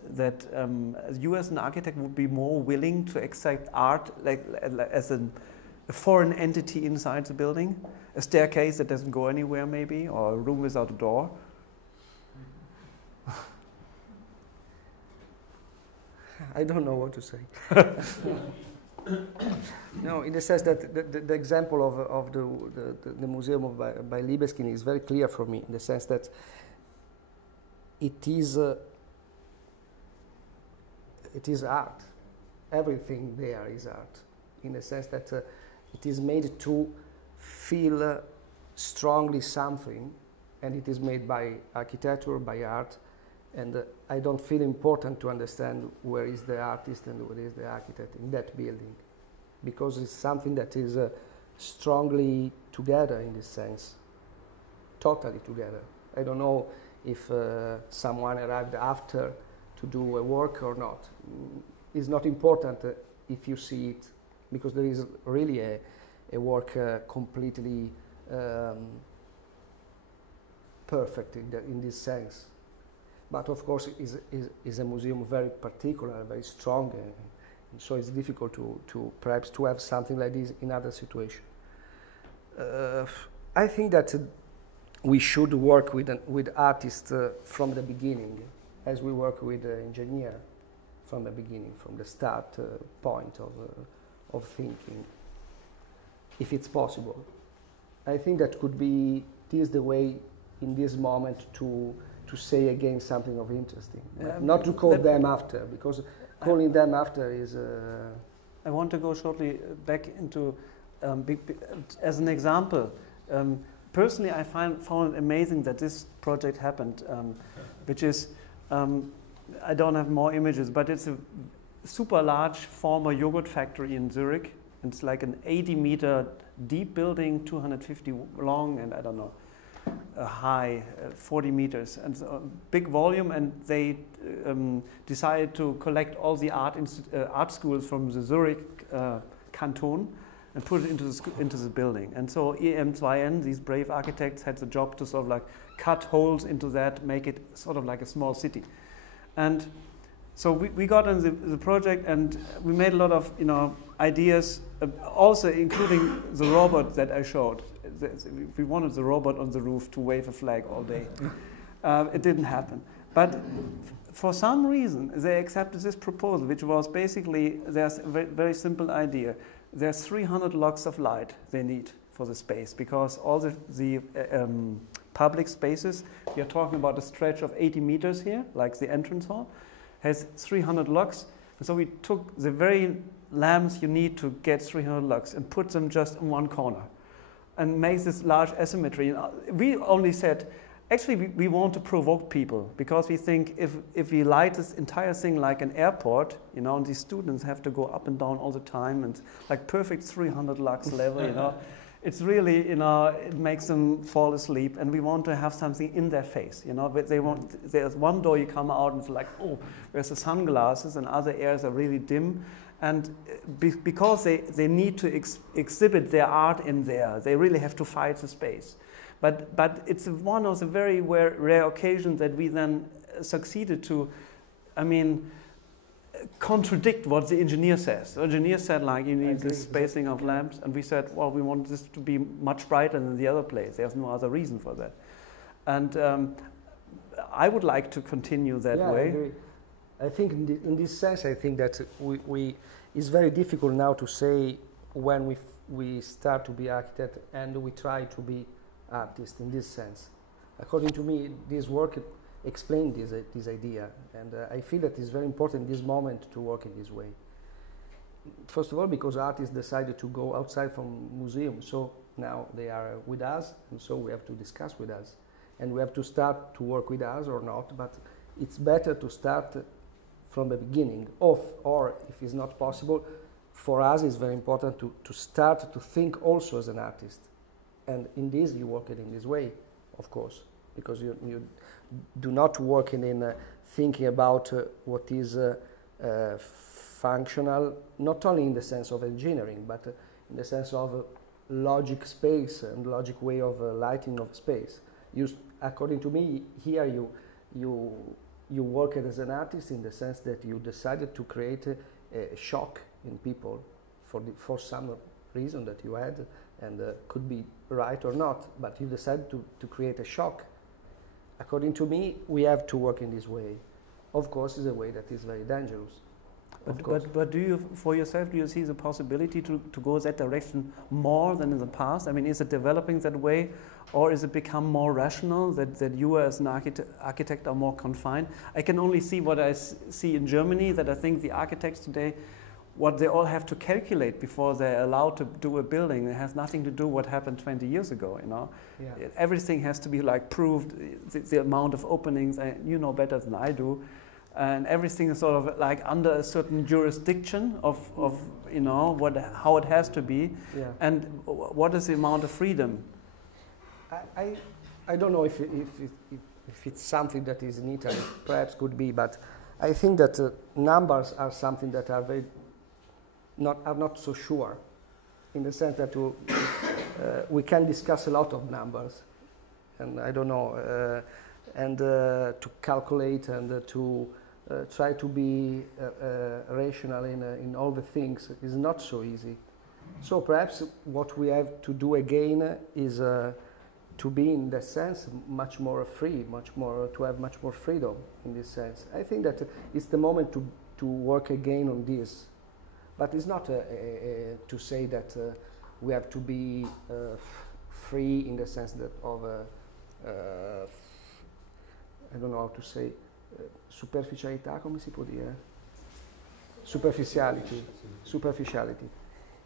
you as an architect would be more willing to accept art like as a foreign entity inside the building? A staircase that doesn't go anywhere maybe, or a room without a door? I don't know what to say. No, in the sense that the example of the museum by Libeskind is very clear for me, in the sense that it is art. Everything there is art, in the sense that it is made to feel strongly something, and it is made by architecture, by art, and I don't feel important to understand where is the artist and where is the architect in that building, because it's something that is strongly together in this sense, totally together. I don't know if someone arrived after to do a work or not. It's not important if you see it, because there is really a work completely perfect in this sense. But of course, is a museum very particular, very strong, and so it's difficult to perhaps to have something like this in other situations. I think that we should work with artists from the beginning, as we work with engineer from the beginning, from the start point of thinking, if it's possible. I think that could be the way in this moment to say again something of interesting. Not to call them after, because calling them after is... I want to go shortly back into, as an example, personally I found it amazing that this project happened, which is, I don't have more images, but it's a super large former yogurt factory in Zurich. It's like an 80-meter deep building, 250 long, and I don't know, high, 40 meters, and so big volume. And they decided to collect all the art schools from the Zurich canton and put it into the building. And so EM2N, these brave architects, had the job to sort of like cut holes into that, make it sort of like a small city. And so we got on the project, and we made a lot of ideas, also including the robot that I showed. We wanted the robot on the roof to wave a flag all day. It didn't happen. But for some reason, they accepted this proposal, which was basically, there's a very simple idea. There's 300 lux of light they need for the space, because all the public spaces, we are talking about a stretch of 80 meters here, like the entrance hall, has 300 lux. And so we took the very lamps you need to get 300 lux and put them just in one corner and make this large asymmetry. We only said, actually we want to provoke people, because we think if we light this entire thing like an airport, and these students have to go up and down all the time, and like perfect 300 lux level, it's really, it makes them fall asleep, and we want to have something in their face, but there's one door you come out and it's like, oh, where's the sunglasses, and other areas are really dim. And because they need to exhibit their art in there, they really have to fight the space. But it's one of the very rare occasions that we then succeeded to, contradict what the engineer says. The engineer said, like, you need this spacing of lamps, and we said, well, we want this to be much brighter than the other place. There's no other reason for that. And I would like to continue that way. I agree. I think in this sense, I think that it's very difficult now to say when we start to be architect and we try to be artist in this sense. According to me, this work explained this idea, and I feel that it's very important in this moment to work in this way. First of all, because artists decided to go outside from museum, so now they are with us, and so we have to discuss with us, and we have to start to work with us or not, but it's better to start from the beginning, or if it's not possible, for us it's very important to start to think also as an artist, and in this you work it in this way, of course, because you do not work in thinking about what is functional, not only in the sense of engineering, but in the sense of logic space and logic way of lighting of space. According to me, here you work as an artist in the sense that you decided to create a shock in people for some reason that you had, and could be right or not, but you decided to create a shock. According to me, we have to work in this way. Of course, it's a way that is very dangerous. But do you, for yourself, do you see the possibility to go that direction more than in the past? I mean, is it developing that way, or is it become more rational, that you as an architect are more confined? I can only see what I see in Germany, that I think the architects today, what they all have to calculate before they're allowed to do a building, it has nothing to do what happened 20 years ago, you know. Yeah. Everything has to be like proved, the amount of openings, you know better than I do, and everything is sort of like under a certain jurisdiction of you know, how it has to be, and what is the amount of freedom? I don't know if it's something that is in Italy, perhaps could be, but I think that numbers are something that are not so sure, in the sense that we can discuss a lot of numbers, and I don't know, and to calculate and to try to be rational in all the things is not so easy. So perhaps what we have to do again is to be, in that sense, much more free, to have much more freedom in this sense. I think that it's the moment to work again on this. But it's not to say that we have to be free in the sense that of, I don't know how to say, superficialità, come si può dire? Superficiality.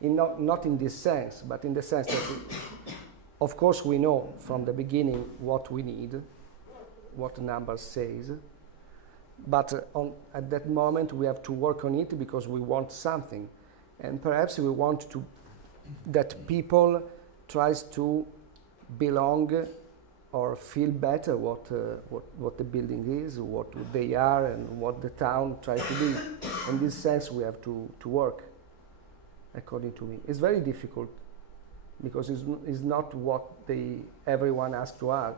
Not in this sense, but in the sense that, of course, we know from the beginning what we need, what the numbers says, but at that moment we have to work on it because we want something, and perhaps we want that people tries to belong or feel better what the building is, what they are, and what the town tries to be. In this sense, we have to work. According to me, it's very difficult because it's not what everyone asks to us.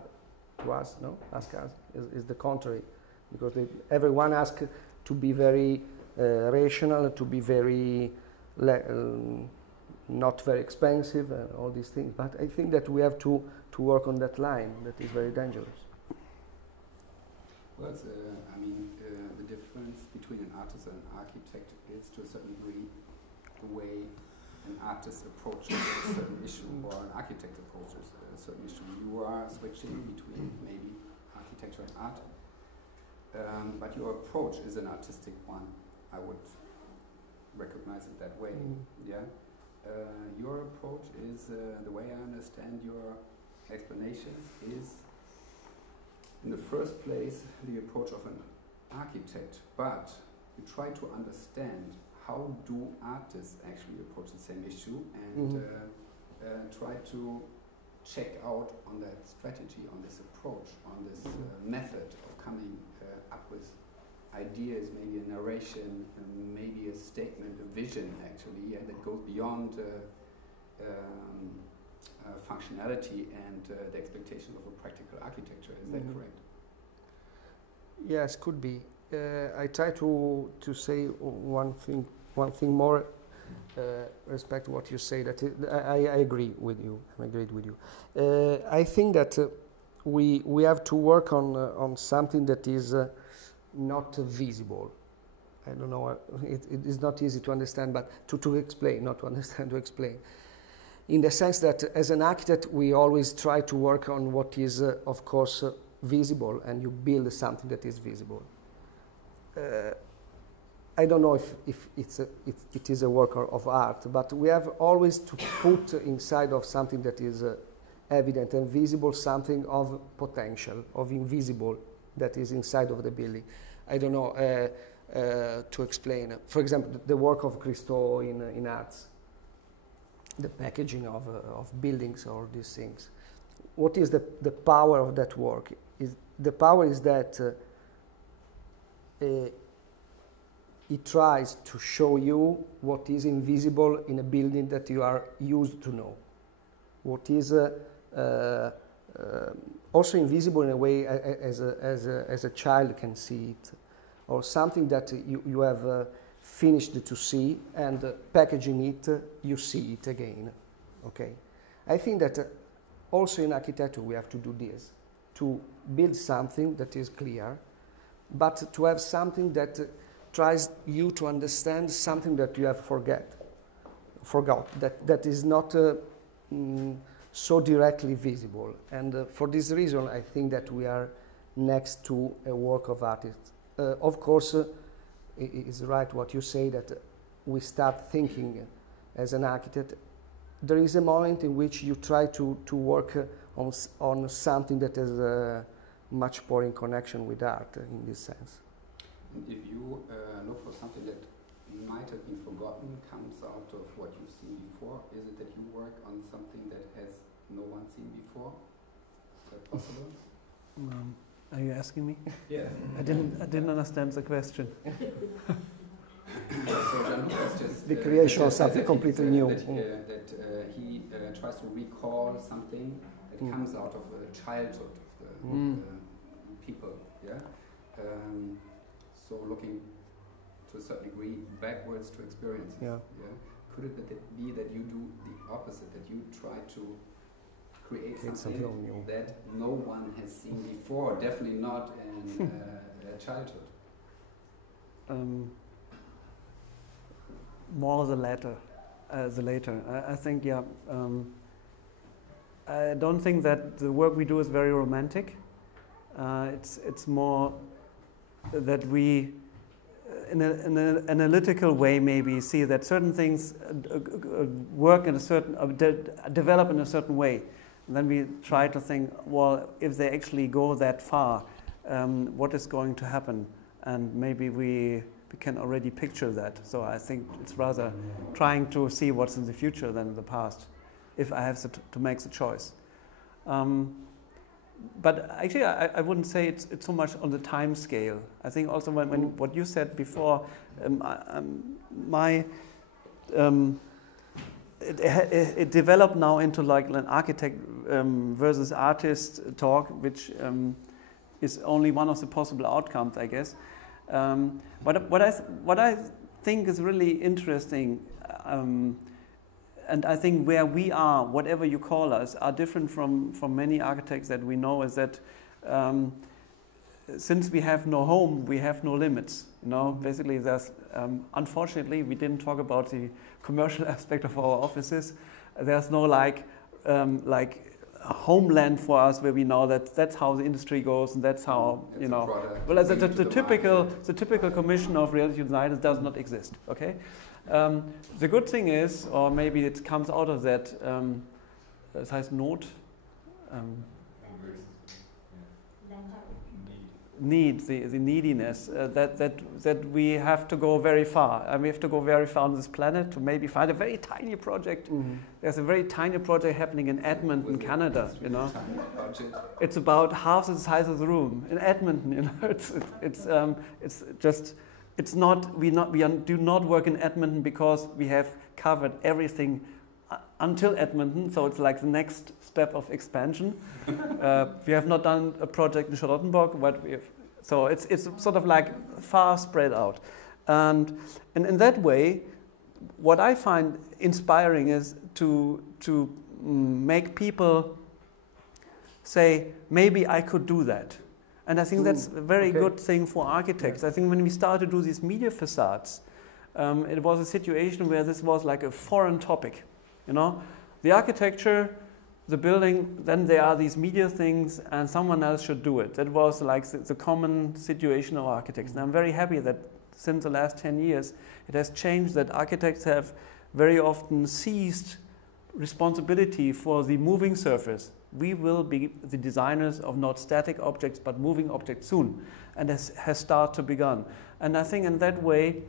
No, ask us is the contrary. Because everyone asks to be very rational, to be very not very expensive, and all these things. But I think that we have to work on that line. That is very dangerous. Well, I mean, the difference between an artist and an architect is, to a certain degree, the way an artist approaches a certain issue, or an architect approaches a certain issue. You are switching between maybe architecture and art. But your approach is an artistic one. I would recognize it that way. Yeah. Your approach is, the way I understand your explanations, is in the first place the approach of an architect, but you try to understand how do artists actually approach the same issue, and try to check out on that strategy, on this approach, on this method of coming up with ideas, maybe a narration, maybe a statement, a vision actually, that goes beyond functionality and the expectation of a practical architecture. Is that correct? Yes, could be. I try to say one thing more. Respect what you say. That I agree with you. I agreed with you. I think that we have to work on something that is not visible. I don't know. It is not easy to understand, but to explain, not to understand, to explain. In the sense that as an architect, we always try to work on what is, of course, visible, and you build something that is visible. I don't know if it is a work of art, but we have always to put inside of something that is evident and visible something of potential, of invisible that is inside of the building. I don't know to explain. For example, the work of Christo in arts, the packaging of buildings or these things. What is the power of that work? The power is that it tries to show you what is invisible in a building that you are used to know. What is also invisible in a way as a child can see it, or something that you have finished to see, and packaging it, you see it again. Okay, I think that also in architecture we have to do this, to build something that is clear, but to have something that tries you to understand something that you have forgot, that is not so directly visible. And for this reason, I think that we are next to a work of artists. Of course, it is right what you say, that we start thinking as an architect. There is a moment in which you try to work on something that is much more in connection with art in this sense. If you look for something that might have been forgotten, comes out of what you've seen before, is it that you work on something that has no one seen before? Is that possible? Are you asking me? Yeah. I didn't understand the question. So Gianluca's just the creation of something completely new. That he tries to recall something that comes out of the childhood of the people. Yeah. So looking to a certain degree backwards to experiences. Yeah. Yeah. Could it be that you do the opposite, that you try to create something that no one has seen before, definitely not in childhood? More the latter. I think, yeah. I don't think that the work we do is very romantic. It's more that we, in an analytical way, maybe see that certain things work in a certain, develop in a certain way. And then we try to think, well, if they actually go that far, what is going to happen? And maybe we can already picture that. So I think it's rather trying to see what's in the future than in the past, if I have to make the choice. But actually, I wouldn't say it's so much on the time scale. I think also when what you said before, it developed now into like an architect versus artist talk, which is only one of the possible outcomes, I guess. But what I think is really interesting, and I think where we are, whatever you call us, are different from many architects that we know, is that since we have no home, we have no limits. You know, basically, there's unfortunately we didn't talk about the commercial aspect of our offices. There's no like homeland for us where we know that that's how the industry goes and that's how you know. Well, the typical commission of Reality United does not exist. Okay. The good thing is, or maybe it comes out of that, das heißt Not, need, the neediness, that we have to go very far. And we have to go very far on this planet to maybe find a very tiny project. Mm-hmm. There's a very tiny project happening in Edmonton, Canada. You know, it's about half the size of the room in Edmonton. You know, it's just. It's not. We do not work in Edmonton because we have covered everything until Edmonton. So it's like the next step of expansion. We have not done a project in Charlottenburg, but we have So it's sort of like far spread out. And in that way, what I find inspiring is to make people say, maybe I could do that. And I think that's a very good thing for architects. I think when we started to do these media facades, it was a situation where this was like a foreign topic. You know, the architecture, the building, then there are these media things, and someone else should do it. That was like the common situation of architects. And I'm very happy that since the last 10 years, it has changed, that architects have very often seized responsibility for the moving surface. We will be the designers of not static objects, but moving objects soon, and has started to begun. And I think in that way,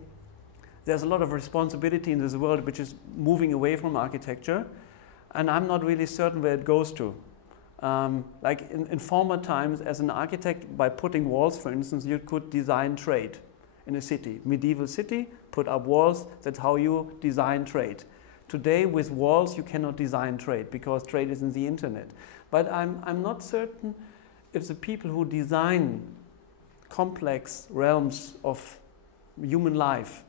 there's a lot of responsibility in this world which is moving away from architecture, and I'm not really certain where it goes to. Like in former times, as an architect, by putting walls, for instance, you could design trade in a city. Medieval city, put up walls, that's how you design trade. Today, with walls, you cannot design trade because trade is in the internet. But I'm not certain if the people who design complex realms of human life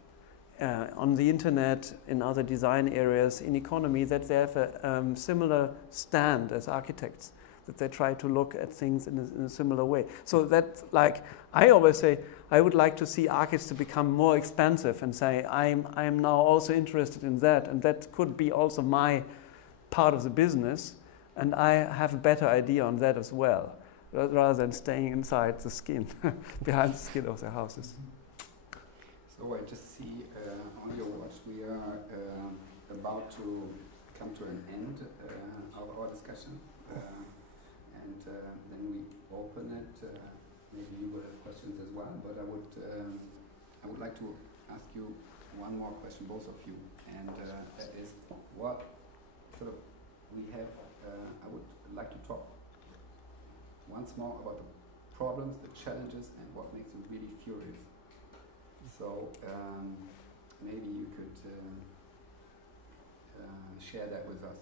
on the internet, in other design areas, in economy, that they have a similar stand as architects, that they try to look at things in a similar way. So that, like, I always say, I would like to see architects to become more expansive and say, I am now also interested in that, and that could be also my part of the business, and I have a better idea on that as well, rather than staying inside the skin, behind the skin of the houses. So I just see on your watch we are about to come to an end of our discussion, and then we open it. Maybe you will have questions as well, but I would like to ask you one more question, both of you, and that is, what sort of we have. I would like to talk once more about the problems, the challenges, and what makes you really furious. So maybe you could share that with us.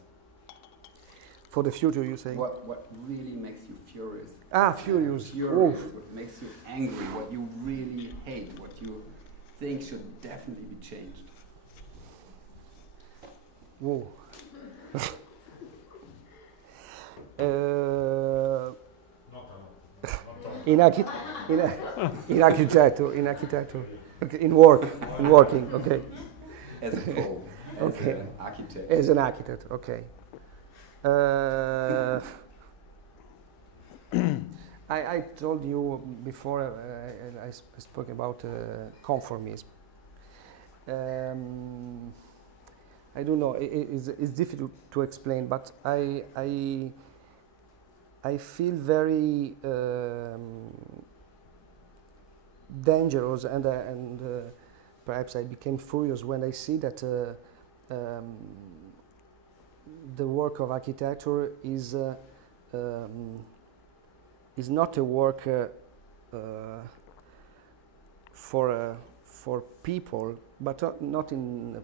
For the future, you say? What really makes you furious? Furious. Furious. What makes you angry? What you really hate? What you think should definitely be changed? Whoa. In architecture, okay, in working, okay. As a whole, as an architect. As an architect, okay. I told you before, I spoke about conformism. I don't know, it's difficult to explain, but I feel very dangerous, and perhaps I became furious when I see that the work of architecture is not a work for people, but not in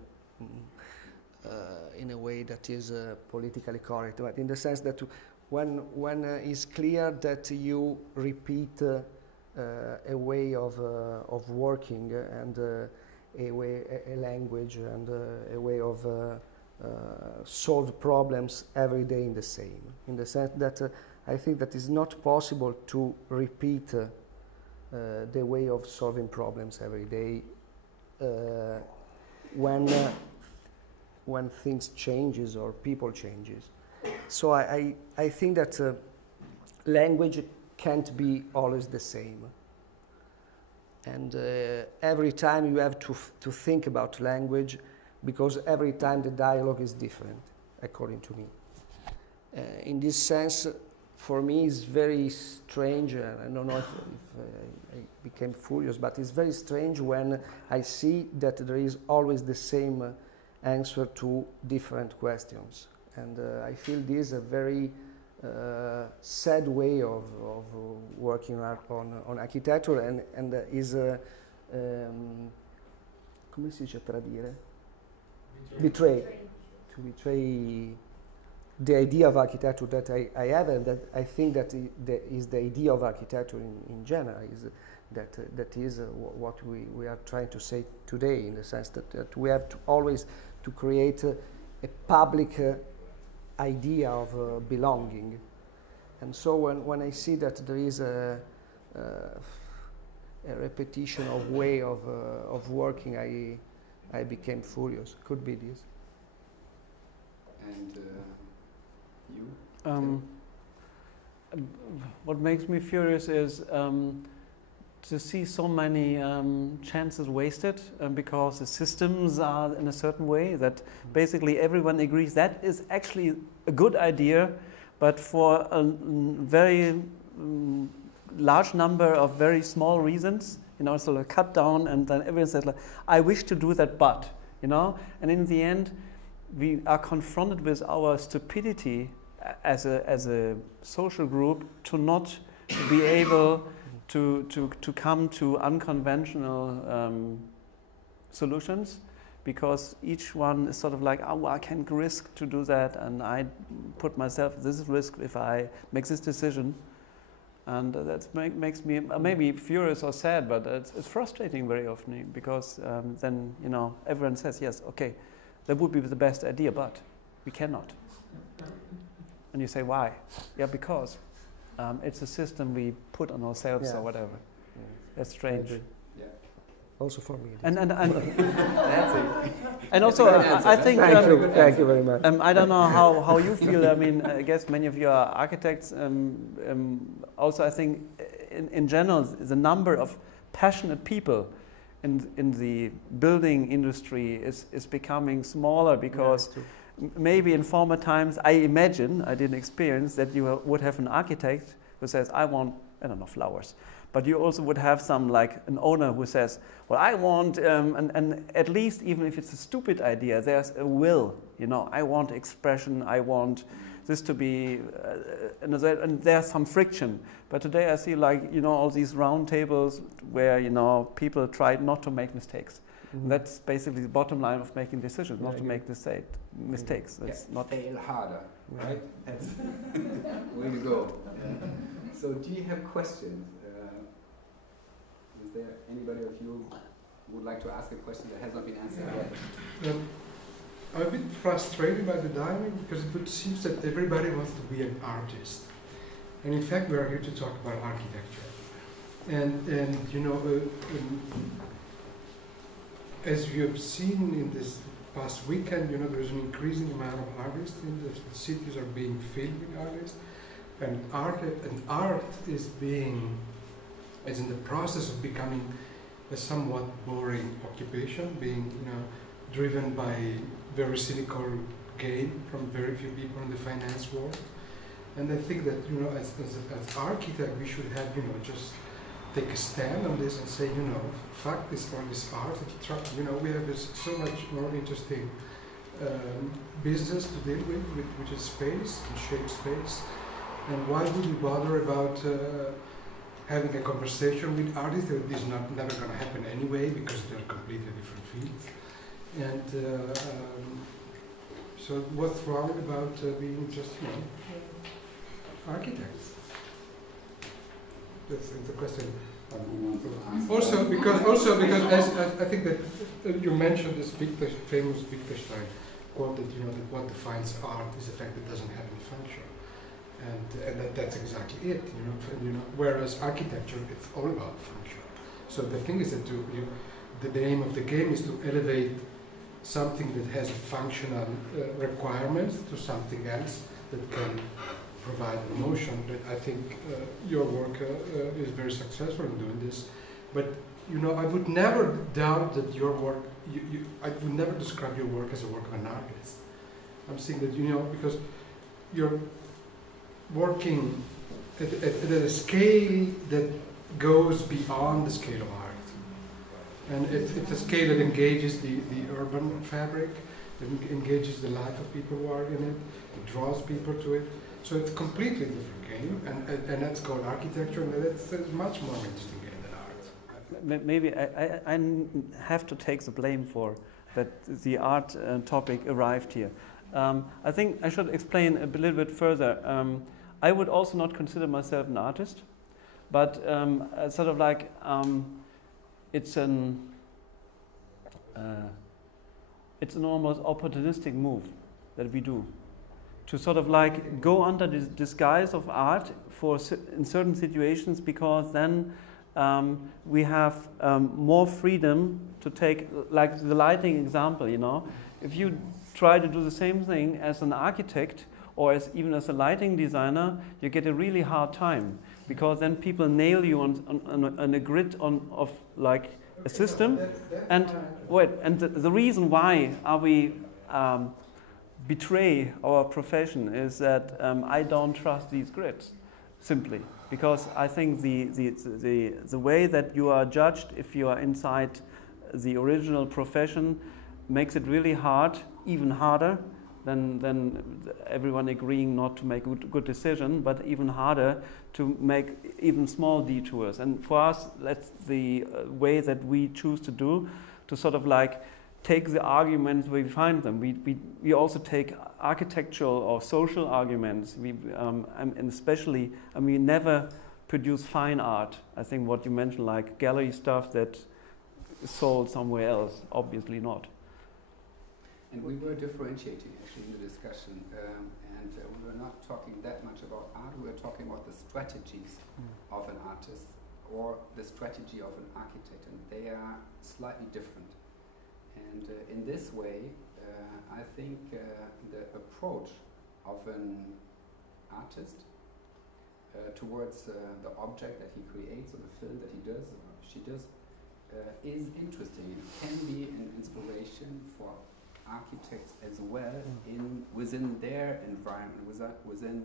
a way that is politically correct, but in the sense that when it's clear that you repeat a way of working and a language and a way of solve problems every day in the sense that I think that it's not possible to repeat the way of solving problems every day when things changes or people changes. So I think that language can't be always the same, and every time you have to think about language, because every time the dialogue is different, according to me. In this sense, for me, it's very strange. I don't know if I became furious, but it's very strange when I see that there is always the same answer to different questions. And I feel this is a very sad way of working on architecture, and is come si dice tradire? Betray. To betray the idea of architecture that I have, and that I think that is the idea of architecture in general, is that is what we are trying to say today, in the sense that we have to always to create a public idea of belonging. And so when I see that there is a repetition of way of working, I became furious. Could be this. And you? What makes me furious is to see so many chances wasted because the systems are in a certain way that basically everyone agrees that is actually a good idea, but for a very large number of very small reasons, sort of cut down, and then everyone says like, I wish to do that, but, and in the end we are confronted with our stupidity as a social group to not be able to come to unconventional solutions, because each one is sort of like, oh, I can risk to do that, and I put myself at this risk if I make this decision. And that makes me maybe furious or sad, but it's frustrating very often, because then, everyone says, yes, okay, that would be the best idea, but we cannot. And you say, why? Yeah, because it's a system we put on ourselves or whatever. Yeah. That's strange. Yeah. Also for me. And that's it. And also, I think... Thank you very much. I don't know how you feel. I mean, I guess many of you are architects. Also, I think, in general, the number of passionate people in the building industry is becoming smaller, because maybe in former times, I imagine, I didn't experience, that you would have an architect who says, I want, I don't know, flowers. But you also would have like an owner who says, well, I want, and at least even if it's a stupid idea, there's a will, I want expression, I want this to be, and there's some friction. But today I see all these round tables where, people try not to make mistakes. Mm-hmm. That's basically the bottom line of making decisions, not to make mistakes. That's not fail harder, right? That's way to go. Yeah. So do you have questions? Is there anybody of you who would like to ask a question that has not been answered yet? I'm a bit frustrated by the dialogue, because it seems that everybody wants to be an artist. And in fact, we are here to talk about architecture. And as you have seen in this past weekend, there's an increasing amount of artists, and the cities are being filled with artists, and art is in the process of becoming a somewhat boring occupation, being driven by very cynical gain from very few people in the finance world. And I think that as architects, we should have just take a stand on this and say, fuck this all this art. We have so much more interesting business to deal with, which is space and shape space. And why would we bother about having a conversation with artists? That is never going to happen anyway, because they're completely different fields. And so what's wrong about being just architects? That's the question. Also because as I think that you mentioned this famous Wittgenstein quote that that what defines art is the fact that it doesn't have any function, and that's exactly it. Whereas architecture, it's all about function. So the thing is that the aim of the game is to elevate something that has a functional requirement to something else that can provide emotion. That I think your work is very successful in doing this. But I would never doubt that your work. I would never describe your work as a work of an artist. I'm saying that because you're working at a scale that goes beyond the scale of art. And it's a scale that engages the urban fabric, that engages the life of people who are in it, it draws people to it. So it's a completely different game, and that's called architecture, and that's a much more interesting game than art. Maybe I have to take the blame for that the art topic arrived here. I think I should explain a little bit further. I would also not consider myself an artist, but sort of like it's an almost opportunistic move that we do to sort of like go under the disguise of art in certain situations, because then we have more freedom to take, like the lighting example, you know. If you try to do the same thing as an architect or even as a lighting designer, you get a really hard time, because then people nail you on a grid of like a system. And the reason why we betray our profession is that I don't trust these grids, simply because I think the way that you are judged if you are inside the original profession makes it really hard, even harder than everyone agreeing not to make a good decision, but even harder to make even small detours. And for us, that's the way that we choose to do, to sort of like take the arguments where we find them. We also take architectural or social arguments. And especially, we never produce fine art. I think what you mentioned, like gallery stuff that is sold somewhere else, obviously not. And we were differentiating actually in the discussion, and we were not talking that much about art. We were talking about the strategies of an artist or the strategy of an architect, and they are slightly different. And in this way, I think the approach of an artist towards the object that he creates, or the film that he does, or she does, is interesting. It can be an inspiration for architects as well within their environment, within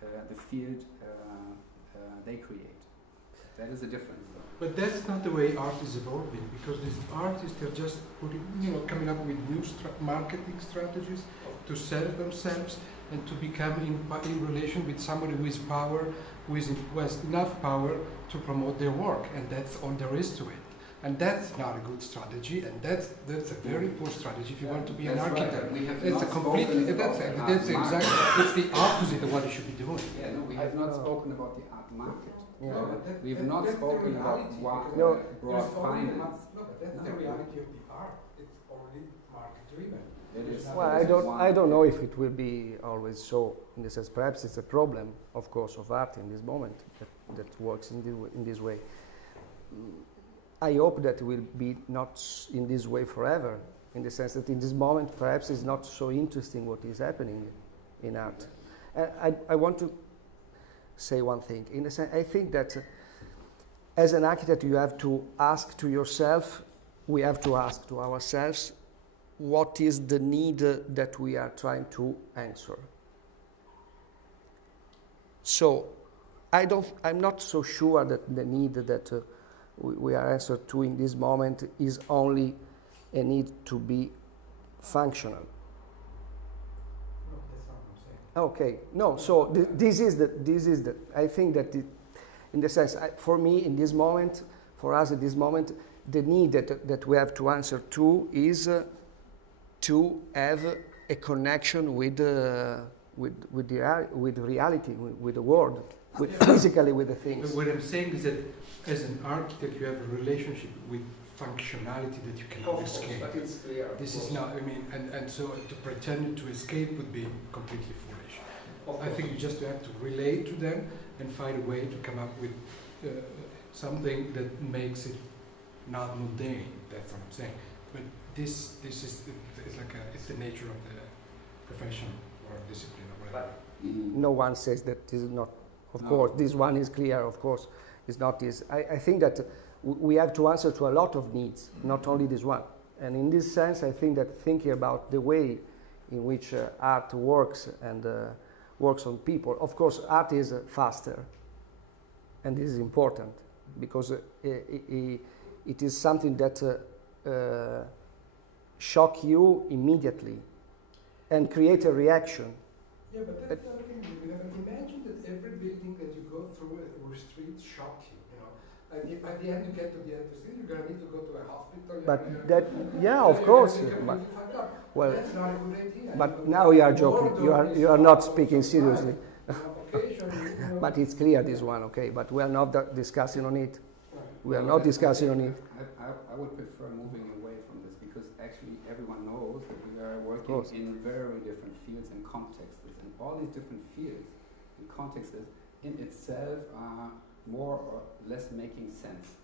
the field they create. That is a difference, though. But that's not the way art is evolving, because these artists are just coming up with new marketing strategies to sell themselves and to become in relation with somebody who is power, who has enough power to promote their work, and that's all there is to it. And that's not a good strategy, and that's a very poor strategy if you want to be an architect. Right. That's a completely that's exactly it's the opposite of what you should be doing. Yeah, no, we have not spoken about the art market. Yeah. No, we've not spoken about broad finance. No, but that's the reality of the art. It's only market driven. It is. Well, I don't know if it will be always so. In this sense, perhaps it's a problem, of course, of art in this moment that works in this way. I hope that it will be not in this way forever, in the sense that in this moment perhaps it's not so interesting what is happening in art. I want to say one thing. In the sense, I think that as an architect you have to ask to yourself, we have to ask to ourselves, what is the need that we are trying to answer? So I'm not so sure that the need that we are answered to in this moment is only a need to be functional. No, that's not what I'm saying. Okay, no. So this is the. I think that in the sense, for me, in this moment, for us at this moment, the need that we have to answer to is to have a connection with reality, with the world, physically with the things. But what I'm saying is that as an architect, you have a relationship with functionality that you cannot escape. But it's clear. This is not, and so to pretend to escape would be completely foolish. I think you just have to relate to them and find a way to come up with something that makes it not mundane. That's what I'm saying. But this is it's the nature of the profession or discipline or whatever. No one says that this is not. Of course, this one is clear. Of course, it's not this. I think that we have to answer to a lot of needs, not only this one. And in this sense, I think that thinking about the way in which art works and works on people. Of course, art is faster, and this is important because it is something that shock you immediately and create a reaction. Yeah, but that's the other thing. Imagine that every building that you go through or street shock you. And at the end you get to the end of the street, you're going to need to go to a hospital. But that, yeah, of course. Well, that's not a good idea. but now you are joking. You are not speaking seriously. But it's clear this one, okay? But we are not discussing on it. We are not discussing on it. I would prefer moving away from this because actually everyone knows that we are working in very different fields and contexts, and all these different fields and contexts in itself are more or less making sense.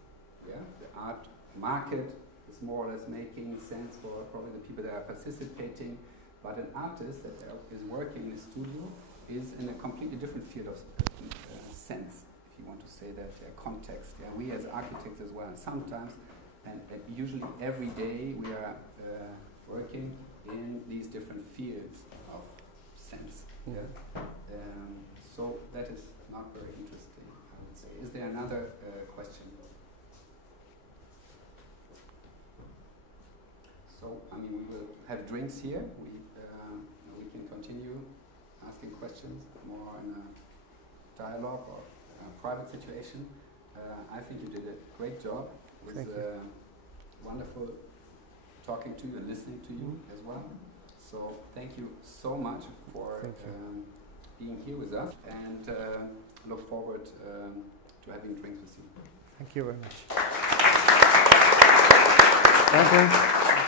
Yeah, the art market is more or less making sense for probably the people that are participating, but an artist that is working in a studio is in a completely different field of sense, if you want to say that, context. Yeah, we as architects as well, and sometimes, and usually every day, we are working in these different fields of sense. Yeah. So that is not very interesting, I would say. Is there another question? So, I mean, we will have drinks here. We can continue asking questions more in a dialogue or a private situation. I think you did a great job. It was wonderful talking to you and listening to you as well. So thank you so much for being here with us, and look forward to having drinks with you. Thank you very much. Thank you.